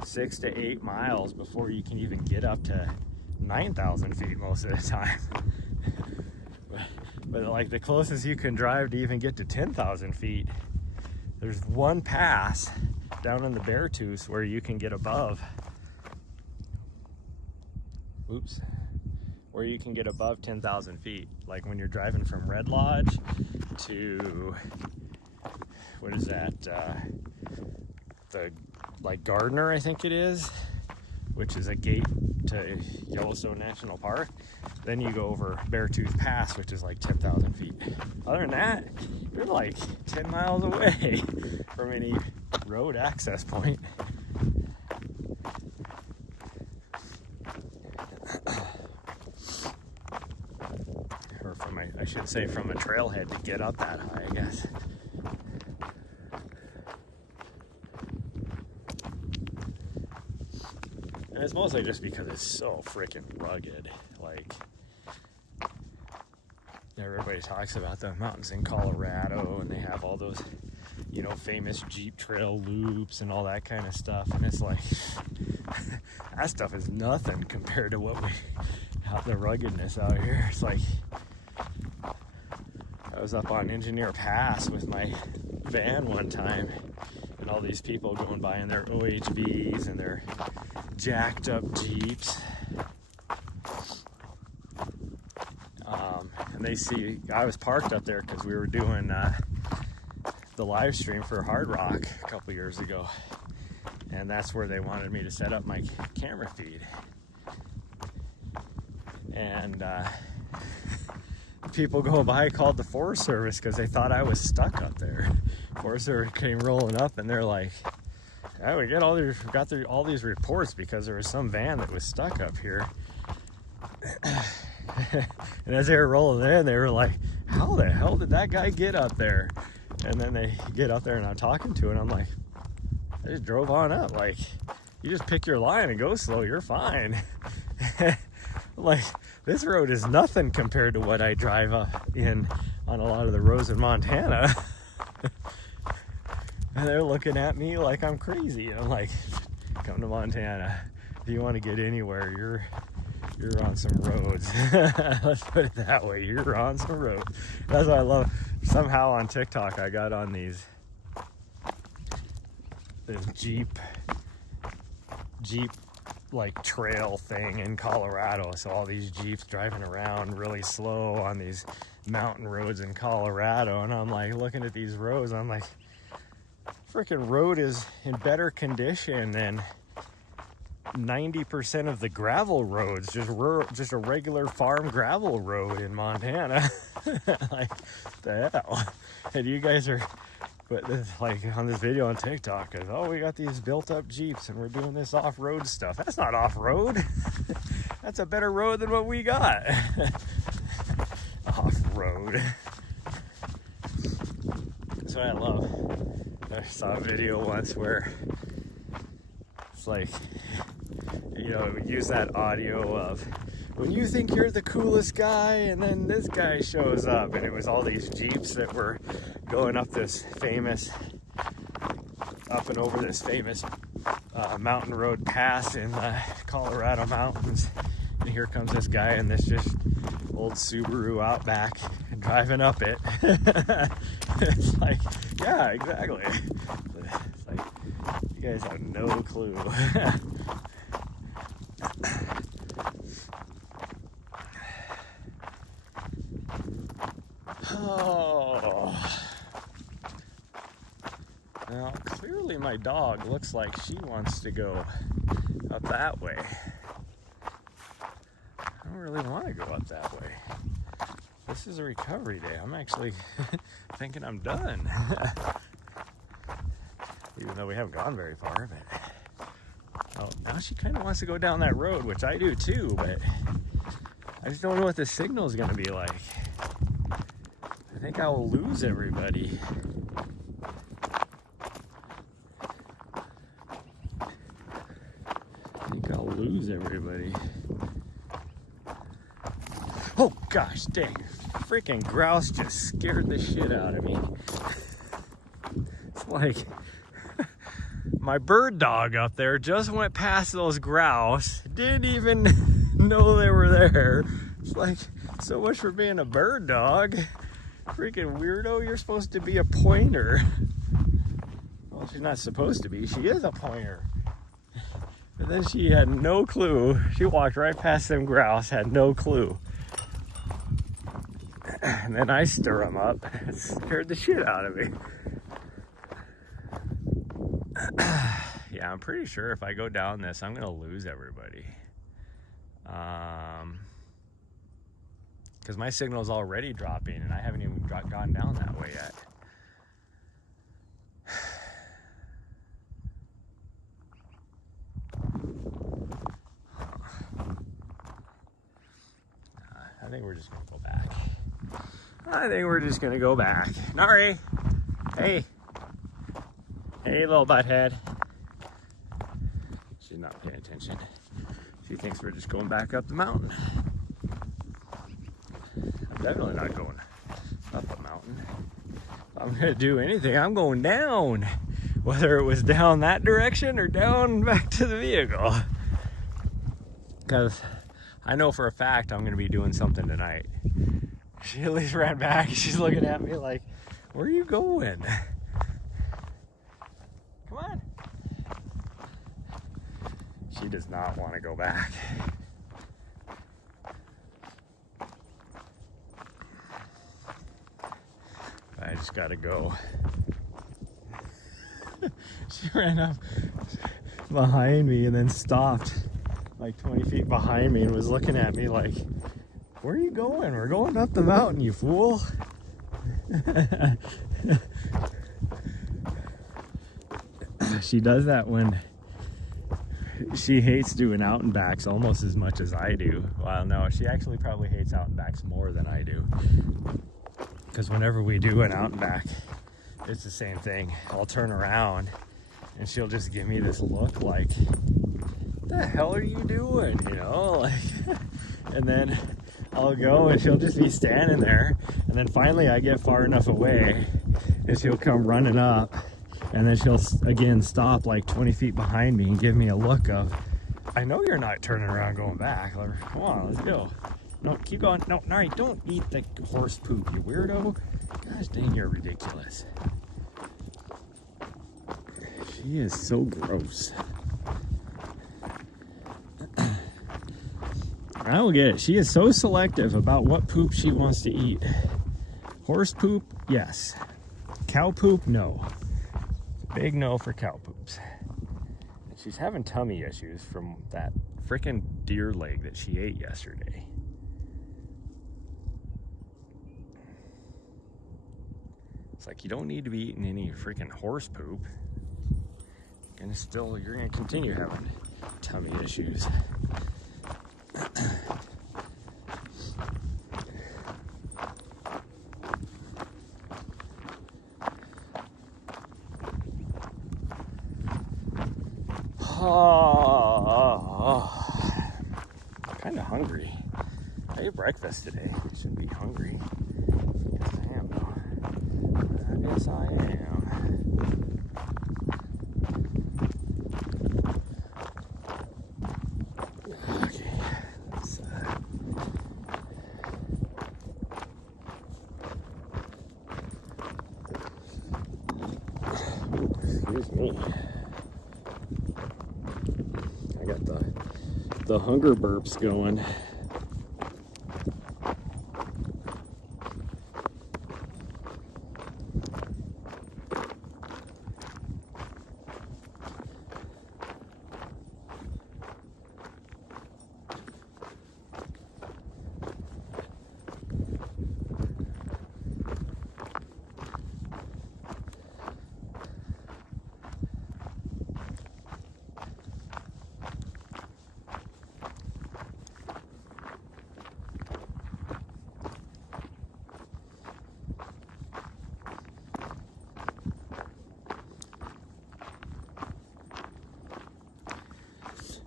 6 to 8 miles before you can even get up to 9,000 feet most of the time. But like the closest you can drive to even get to 10,000 feet, there's one pass down in the Beartooth where you can get above, where you can get above 10,000 feet. Like when you're driving from Red Lodge to, what is that, the like Gardner, I think it is, which is a gate to Yellowstone National Park. Then you go over Beartooth Pass, which is like 10,000 feet. Other than that, you're like 10 miles away from any road access point. Or from a, I should say from a trailhead to get up that high, I guess. And it's mostly just because it's so freaking rugged. Like, everybody talks about the mountains in Colorado, and they have all those, you know, famous Jeep trail loops and all that kind of stuff. And it's like, that stuff is nothing compared to what we have, the ruggedness out here. It's like, I was up on Engineer Pass with my van one time, and all these people going by in their OHVs and their jacked up Jeeps. And they see, I was parked up there because we were doing the live stream for Hard Rock a couple years ago. And that's where they wanted me to set up my camera feed. And people go by called the Forest Service because they thought I was stuck up there. Forest Service came rolling up, and they're like, "Yeah, we got all these reports because there was some van that was stuck up here." And as they were rolling in, they were like, "How the hell did that guy get up there?" And then they get up there, and I'm talking to it, and I'm like, "I just drove on up. Like, you just pick your line and go slow, you're fine." Like, this road is nothing compared to what I drive in on a lot of the roads in Montana. And they're looking at me like I'm crazy. And I'm like, come to Montana. If you want to get anywhere, you're on some roads. Let's put it that way. You're on some roads. That's what I love. Somehow on TikTok, I got on this Jeep like trail thing in Colorado. So all these Jeeps driving around really slow on these mountain roads in Colorado. And I'm like looking at these roads. I'm like, freaking road is in better condition than 90% of the gravel roads, just a regular farm gravel road in Montana. Like, the hell? And you guys are, but like on this video on TikTok, because oh, we got these built up Jeeps and we're doing this off-road stuff. That's not off-road. That's a better road than what we got. Off-road. That's what I love. I saw a video once where it's like, you know, we use that audio of when you think you're the coolest guy and then this guy shows up, and it was all these Jeeps that were going up and over this famous mountain road pass in the Colorado mountains. And here comes this guy in this just old Subaru Outback driving up it. It's like, yeah, exactly. It's like, you guys have no clue. Oh. Now, clearly my dog looks like she wants to go up that way. I don't really want to go up that way. This is a recovery day. I'm actually thinking I'm done. Even though we haven't gone very far, but Now she kind of wants to go down that road, which I do too, but I just don't know what the signal is going to be like. I think I will lose everybody. Lose everybody. Oh gosh dang, freaking grouse just scared the shit out of me. It's like my bird dog up there just went past those grouse, didn't even know they were there. It's like, so much for being a bird dog. Freaking weirdo, you're supposed to be a pointer. Well, she's not supposed to be, she is a pointer. But then she had no clue. She walked right past them grouse, had no clue. And then I stir them up. It scared the shit out of me. Yeah, I'm pretty sure if I go down this, I'm gonna lose everybody. Because my signal's already dropping and I haven't even gone down that way yet. I think we're just gonna go back. I think we're just gonna go back. Nari! Hey! Hey, little butthead. She's not paying attention. She thinks we're just going back up the mountain. I'm definitely not going up a mountain. If I'm gonna do anything, I'm going down. Whether it was down that direction or down back to the vehicle. Because I know for a fact I'm gonna be doing something tonight. She at least ran back. She's looking at me like, where are you going? Come on. She does not want to go back. I just gotta go. She ran up behind me and then stopped like 20 feet behind me and was looking at me like, where are you going? We're going up the mountain, you fool. She does that when she hates doing out and backs almost as much as I do. Well, no, she actually probably hates out and backs more than I do. Because whenever we do an out and back, it's the same thing. I'll turn around and she'll just give me this look like, what the hell are you doing? You know, like, and then I'll go and she'll just be standing there. And then finally I get far enough away and she'll come running up. And then she'll again stop like 20 feet behind me and give me a look of, I know you're not turning around going back. Like, come on, let's go. No, keep going. No, Nari, don't eat the horse poop, you weirdo. Gosh dang, you're ridiculous. She is so gross. I don't get it. She is so selective about what poop she wants to eat. Horse poop, yes. Cow poop, no. Big no for cow poops. And she's having tummy issues from that frickin' deer leg that she ate yesterday. It's like, you don't need to be eating any freaking horse poop. You're gonna continue having tummy issues. Kind of hungry. I ate breakfast today. I shouldn't be hungry. Yes, I am though. Yes, I am. Okay. Excuse me. I got the hunger burps going.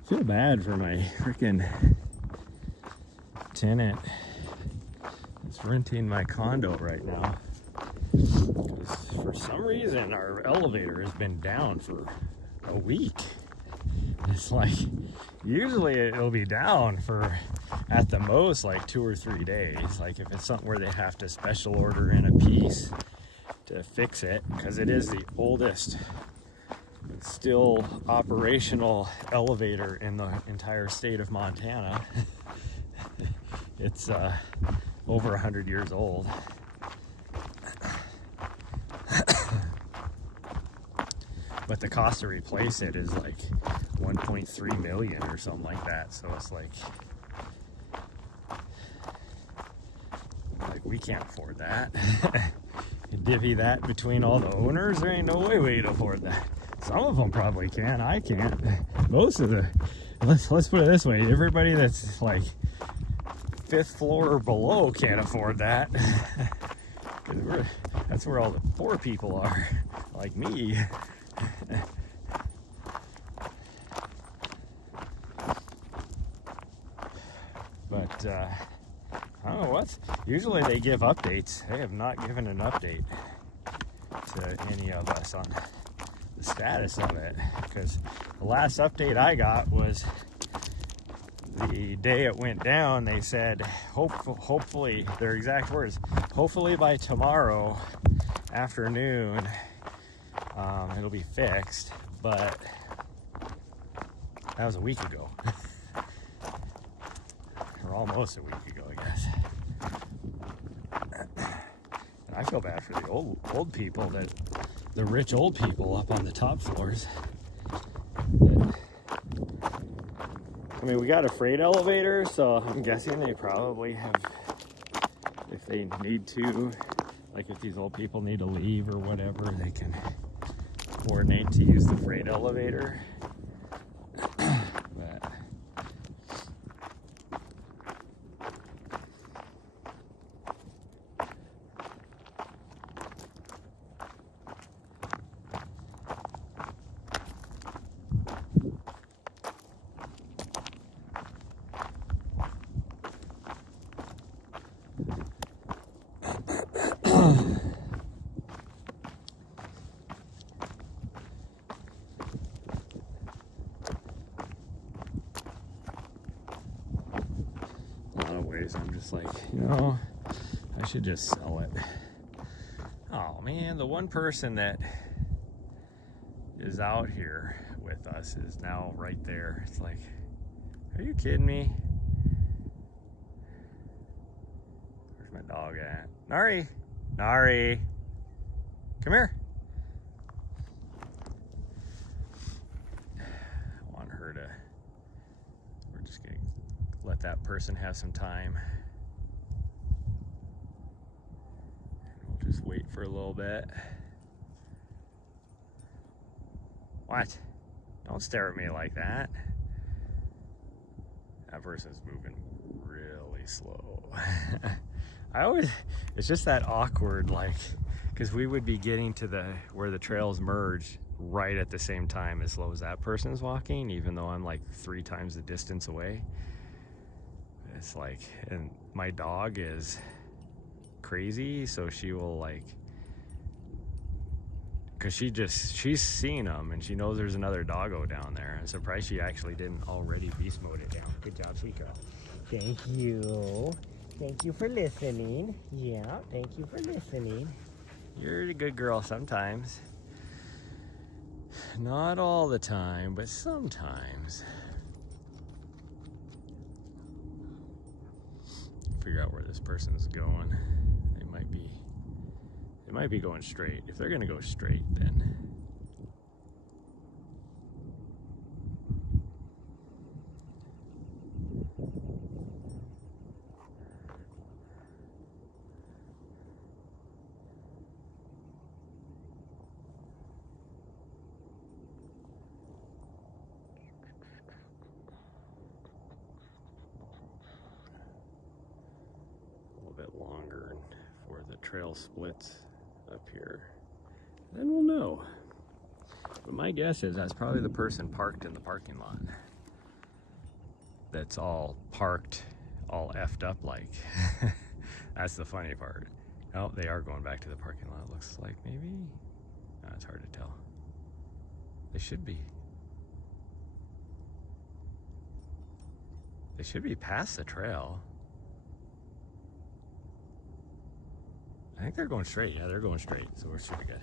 feel bad for my freaking tenant that's renting my condo right now, because for some reason our elevator has been down for a week. It's like usually it'll be down for at the most like 2 or 3 days, like if it's something where they have to special order in a piece to fix it, because it is the oldest still operational elevator in the entire state of Montana. It's over 100 years old. But the cost to replace it is like 1.3 million or something like that. So it's like we can't afford that. You divvy that between all the owners, there ain't no way we'd afford that. Some of them probably can, I can't. Most of the, let's put it this way, everybody that's like 5th floor or below can't afford that. That's where all the poor people are, like me. But I don't know what. Usually they give updates. They have not given an update to any of us on the status of it, because the last update I got was the day it went down. They said hopefully, their exact words, hopefully by tomorrow afternoon it'll be fixed. But that was a week ago. Or almost a week ago, I guess. And I feel bad for the old people, that the rich old people up on the top floors. I mean, we got a freight elevator, so I'm guessing they probably have, if they need to, like if these old people need to leave or whatever, they can coordinate to use the freight elevator. But I'm just like, you know, I should just sell it. Oh man, the one person that is out here with us is now right there. It's like, are you kidding me? Where's my dog at? Nari! Nari! Come here! I want her to, we're just gonna let that person have some time. And we'll just wait for a little bit. What? Don't stare at me like that. That person's moving really slow. It's just that awkward, like, because we would be getting to where the trails merge right at the same time as slow as that person's walking, even though I'm like 3 times the distance away. It's like, and my dog is crazy, so she will like, because she's seen them and she knows there's another doggo down there. I'm surprised she actually didn't already beast mode it down. Good job, Chico. Thank you. Thank you for listening. Yeah, thank you for listening. You're a good girl sometimes. Not all the time, but sometimes. Figure out where this person's going. They might be going straight. If they're gonna go straight, then bit longer before the trail splits up here, then we'll know. But my guess is that's probably the person parked in the parking lot. that's all parked, all effed up like. That's the funny part. Oh, they are going back to the parking lot, looks like, maybe? No, it's hard to tell. They should be. They should be past the trail. I think they're going straight. Yeah, they're going straight, so we're pretty good.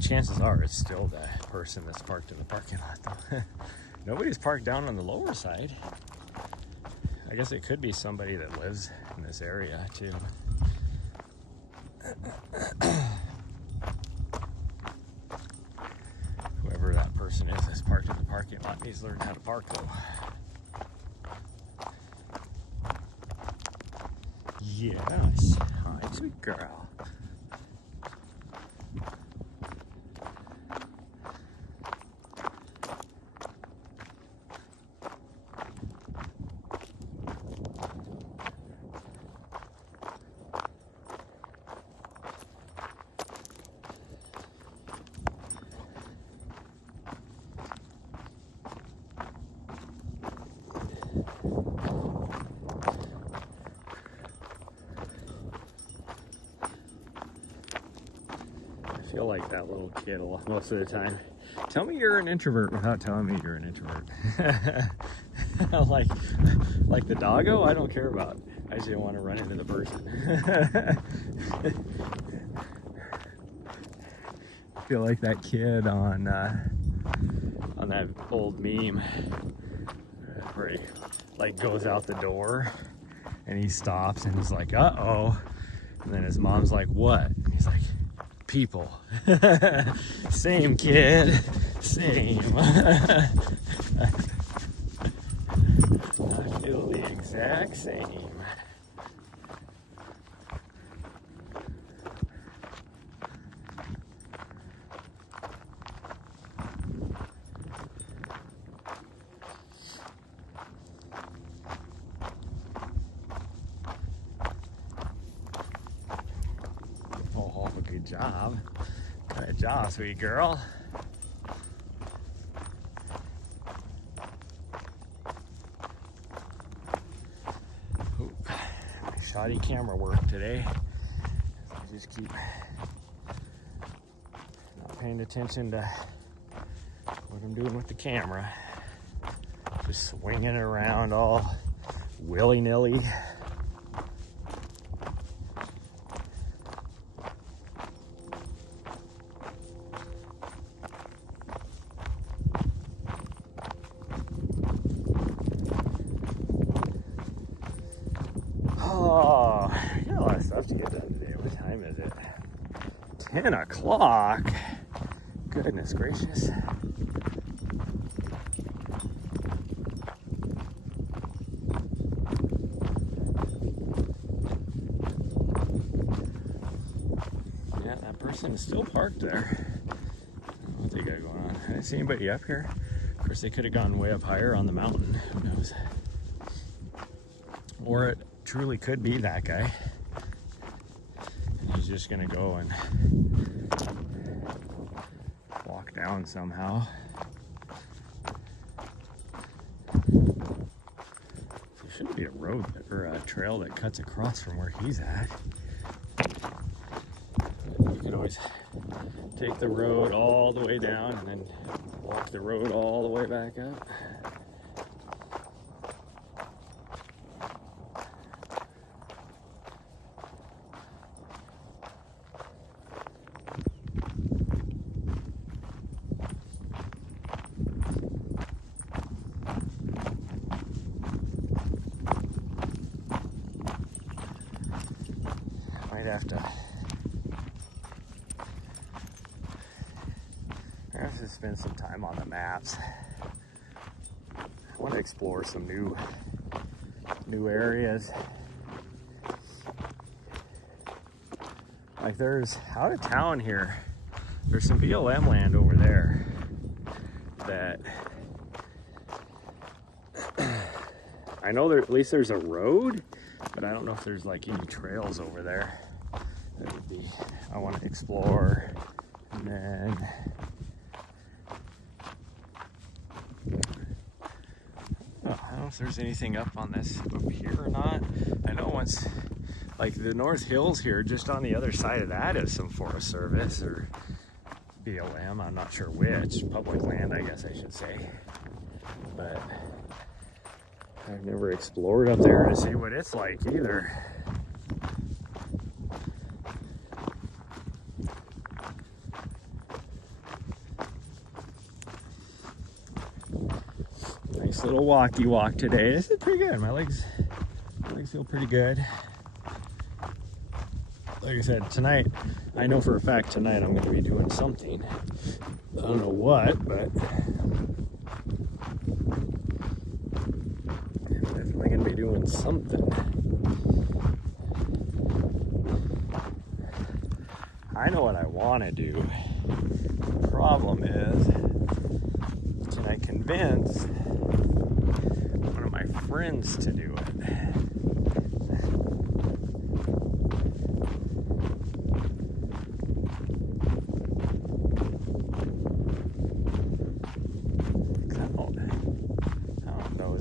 Chances are it's still the person that's parked in the parking lot, though. Nobody's parked down on the lower side. I guess it could be somebody that lives in this area, too. Whoever that person is that's parked in the parking lot needs to learn how to park, though. Yes. Hi, sweet girl. I feel like that little kid most of the time. Tell me you're an introvert without telling me you're an introvert. like the doggo, I don't care about. I just don't want to run into the person. I feel like that kid on that old meme where he like goes out the door and he stops and he's like, uh-oh. And then his mom's like, what? And he's like, people. Same kid, same. I feel the exact same. Oh, good job. Good job, sweet girl. Ooh, shoddy camera work today. I just keep not paying attention to what I'm doing with the camera. Just swinging around all willy-nilly. Oh, I got a lot of stuff to get done today. What time is it? 10 o'clock. Goodness gracious. Yeah, that person is still parked there. I don't know what they got going on. I didn't see anybody up here. Of course, they could have gone way up higher on the mountain. Who knows? Or it truly could be that guy. He's just gonna go and walk down somehow. There shouldn't be a road or a trail that cuts across from where he's at. You could always take the road all the way down and then walk the road all the way back up. Might have to spend some time on the maps. I want to explore some new areas. Like there's out of town here, there's some BLM land over there that I know there at least there's a road, but I don't know if there's like any trails over there that would be I want to explore. And then if there's anything up here or not. I know once, like the North Hills here, just on the other side of that is some Forest Service or BLM, I'm not sure which, public land I guess I should say. But I've never explored up there to see what it's like either. Nice little walkie walk today. This is pretty good. My legs feel pretty good. Like I said, tonight, I know for a fact tonight I'm going to be doing something. I don't know what, but I'm definitely going to be doing something. I know what I want to do. The problem is, can I convince one of my friends to do it?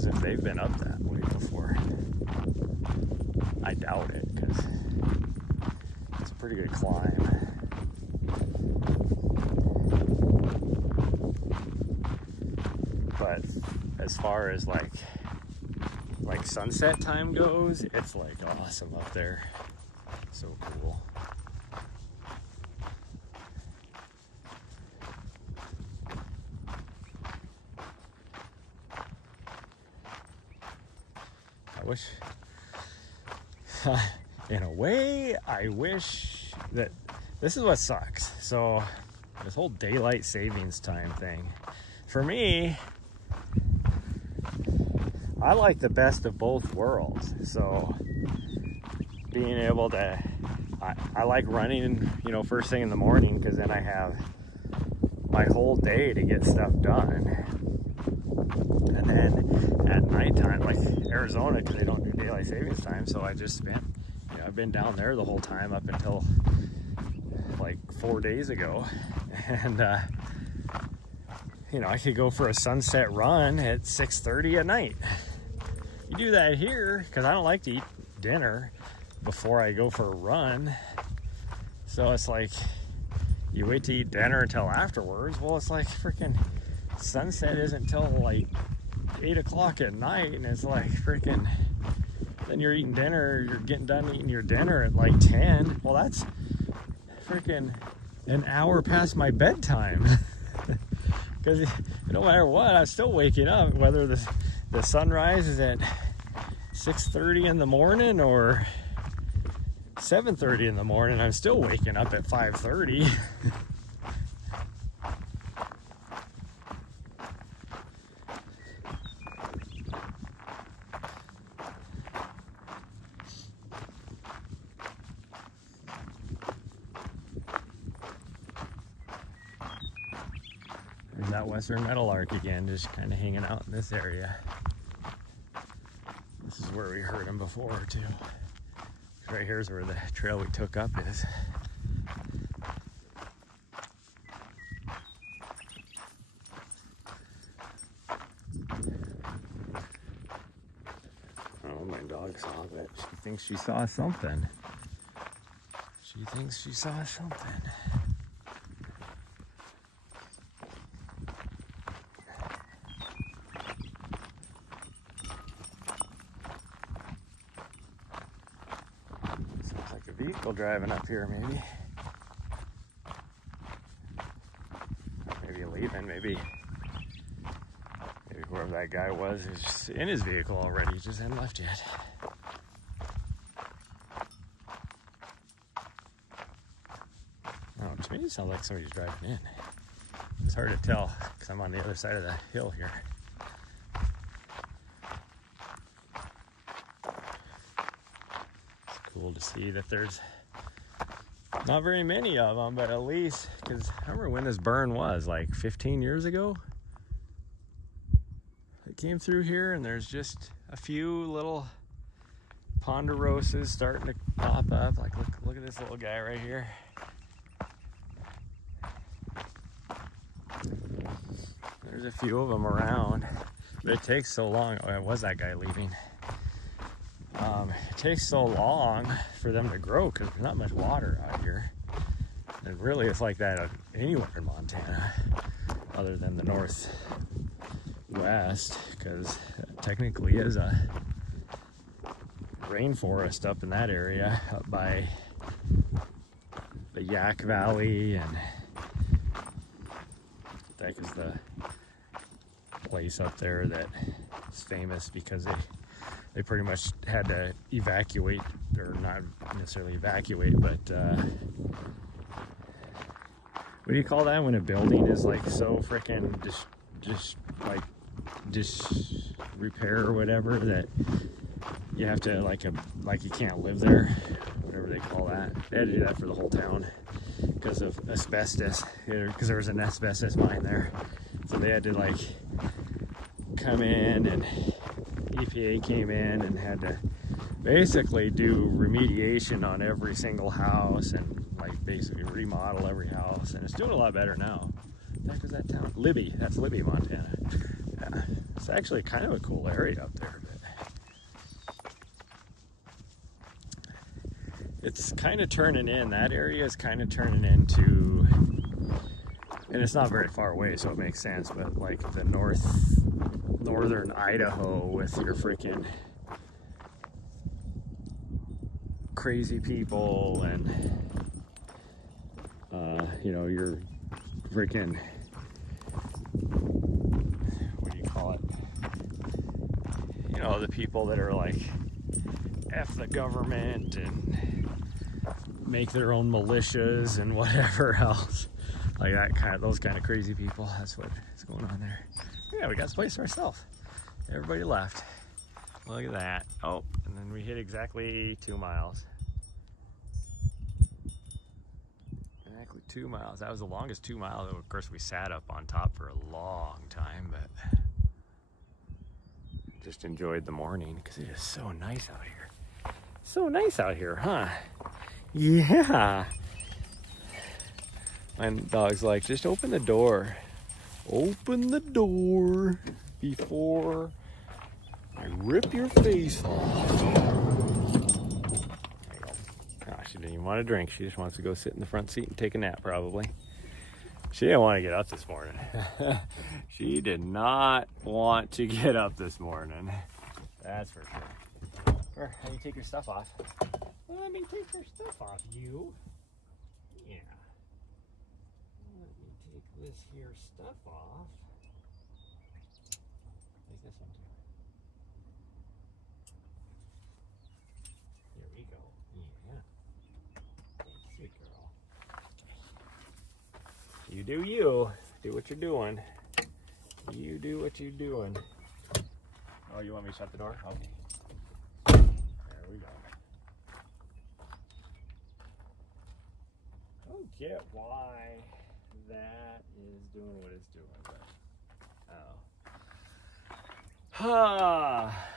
If they've been up that way before. I doubt it, because it's a pretty good climb. But as far as like sunset time goes, it's like awesome up there. So cool. I wish, in a way, I wish that this is what sucks. So this whole daylight savings time thing, for me, I like the best of both worlds. So being able to, I like running, you know, first thing in the morning, because then I have my whole day to get stuff done. And then at nighttime, like Arizona, because they don't do daylight savings time, so I just spent, you know, I've been down there the whole time up until like 4 days ago. And, you know, I could go for a sunset run at 6:30 at night. You do that here, because I don't like to eat dinner before I go for a run. So it's like, you wait to eat dinner until afterwards. Well, it's like freaking sunset isn't till like 8 o'clock at night, and it's like freaking, then you're eating dinner, you're getting done eating your dinner at like 10. Well, that's freaking an hour past my bedtime. Because no matter what, I'm still waking up, whether the sunrise is at 6:30 in the morning or 7:30 in the morning, I'm still waking up at 5:30. There's that western meadowlark again, just kind of hanging out in this area. This is where we heard him before too. Right here is where the trail we took up is. Oh, my dog saw it. She thinks she saw something. She thinks she saw something. Vehicle driving up here, maybe leaving, maybe whoever that guy was is just in his vehicle already, just hadn't left yet. Oh, to me it sounds like somebody's driving in. It's hard to tell because I'm on the other side of the hill here. Cool to see that there's not very many of them, but at least, because I remember when this burn was, like 15 years ago. It came through here, and there's just a few little ponderosas starting to pop up. Like, look at this little guy right here. There's a few of them around. It takes so long. Oh, it was that guy leaving. It takes so long for them to grow because there's not much water out here. And really, it's like that anywhere in Montana, other than the northwest, because it technically is a rainforest up in that area, up by the Yak Valley, and that is the place up there that is famous because they pretty much had to evacuate, or not necessarily evacuate, but what do you call that when a building is like so freaking just repair or whatever that you have to like you can't live there, whatever they call that. They had to do that for the whole town because of asbestos, because there was an asbestos mine there, so they had to like come in, and EPA came in and had to basically do remediation on every single house and like basically remodel every house, and it's doing a lot better now. What the heck is that town? Libby. That's Libby, Montana. Yeah, it's actually kind of a cool area up there, but it's kind of turning in. That area is kind of turning into, and it's not very far away, so it makes sense, but like the northern Idaho with your freaking crazy people and you know, your freaking, what do you call it, you know, the people that are like F the government and make their own militias and whatever else, like that kind of, those kind of crazy people. That's what is going on there. Yeah, we got this place to ourselves. Everybody left. Look at that. Oh, and then we hit exactly 2 miles. Exactly 2 miles. That was the longest 2 miles. Of course, we sat up on top for a long time, but just enjoyed the morning because it is so nice out here. So nice out here, huh? Yeah. My dog's like, just open the door. Open the door before I rip your face off. There you go. Oh, she didn't even want to drink. She just wants to go sit in the front seat and take a nap, probably. She didn't want to get up this morning. She did not want to get up this morning. That's for sure. Or, let me take your stuff off. Let me take your stuff off, you. Yeah. Let me take this here stuff off. Take this one too. Here we go. Yeah. Sweet girl. You do you. Do what you're doing. You do what you're doing. Oh, you want me to shut the door? Okay. There we go. I don't get why that is doing what it's doing, but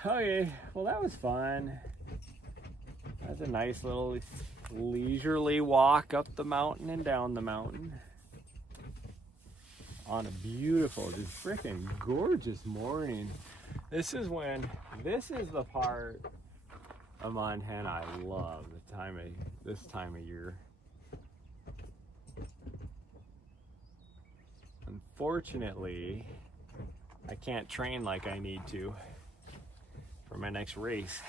okay, well that was fun. That's a nice little leisurely walk up the mountain and down the mountain on a beautiful, just freaking gorgeous morning. This is the part of Montana I love, this time of year. Unfortunately, I can't train like I need to for my next race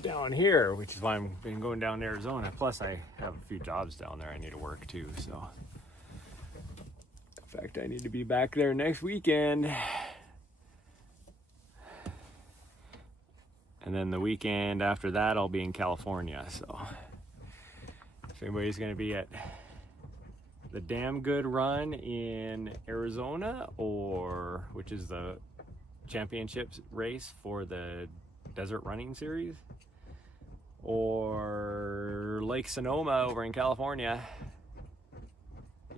down here, which is why I've been going down to Arizona. Plus, I have a few jobs down there I need to work too. So, in fact, I need to be back there next weekend. And then the weekend after that, I'll be in California. So, if anybody's going to be at the Damn Good Run in Arizona, or which is the championships race for the Desert Running Series, or Lake Sonoma over in California,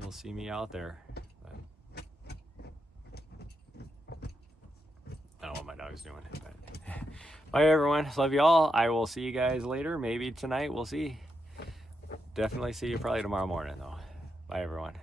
you'll see me out there. But I don't know what my dog's doing. But bye everyone, love you all. I will see you guys later, maybe tonight, we'll see. Definitely see you probably tomorrow morning though. Bye everyone.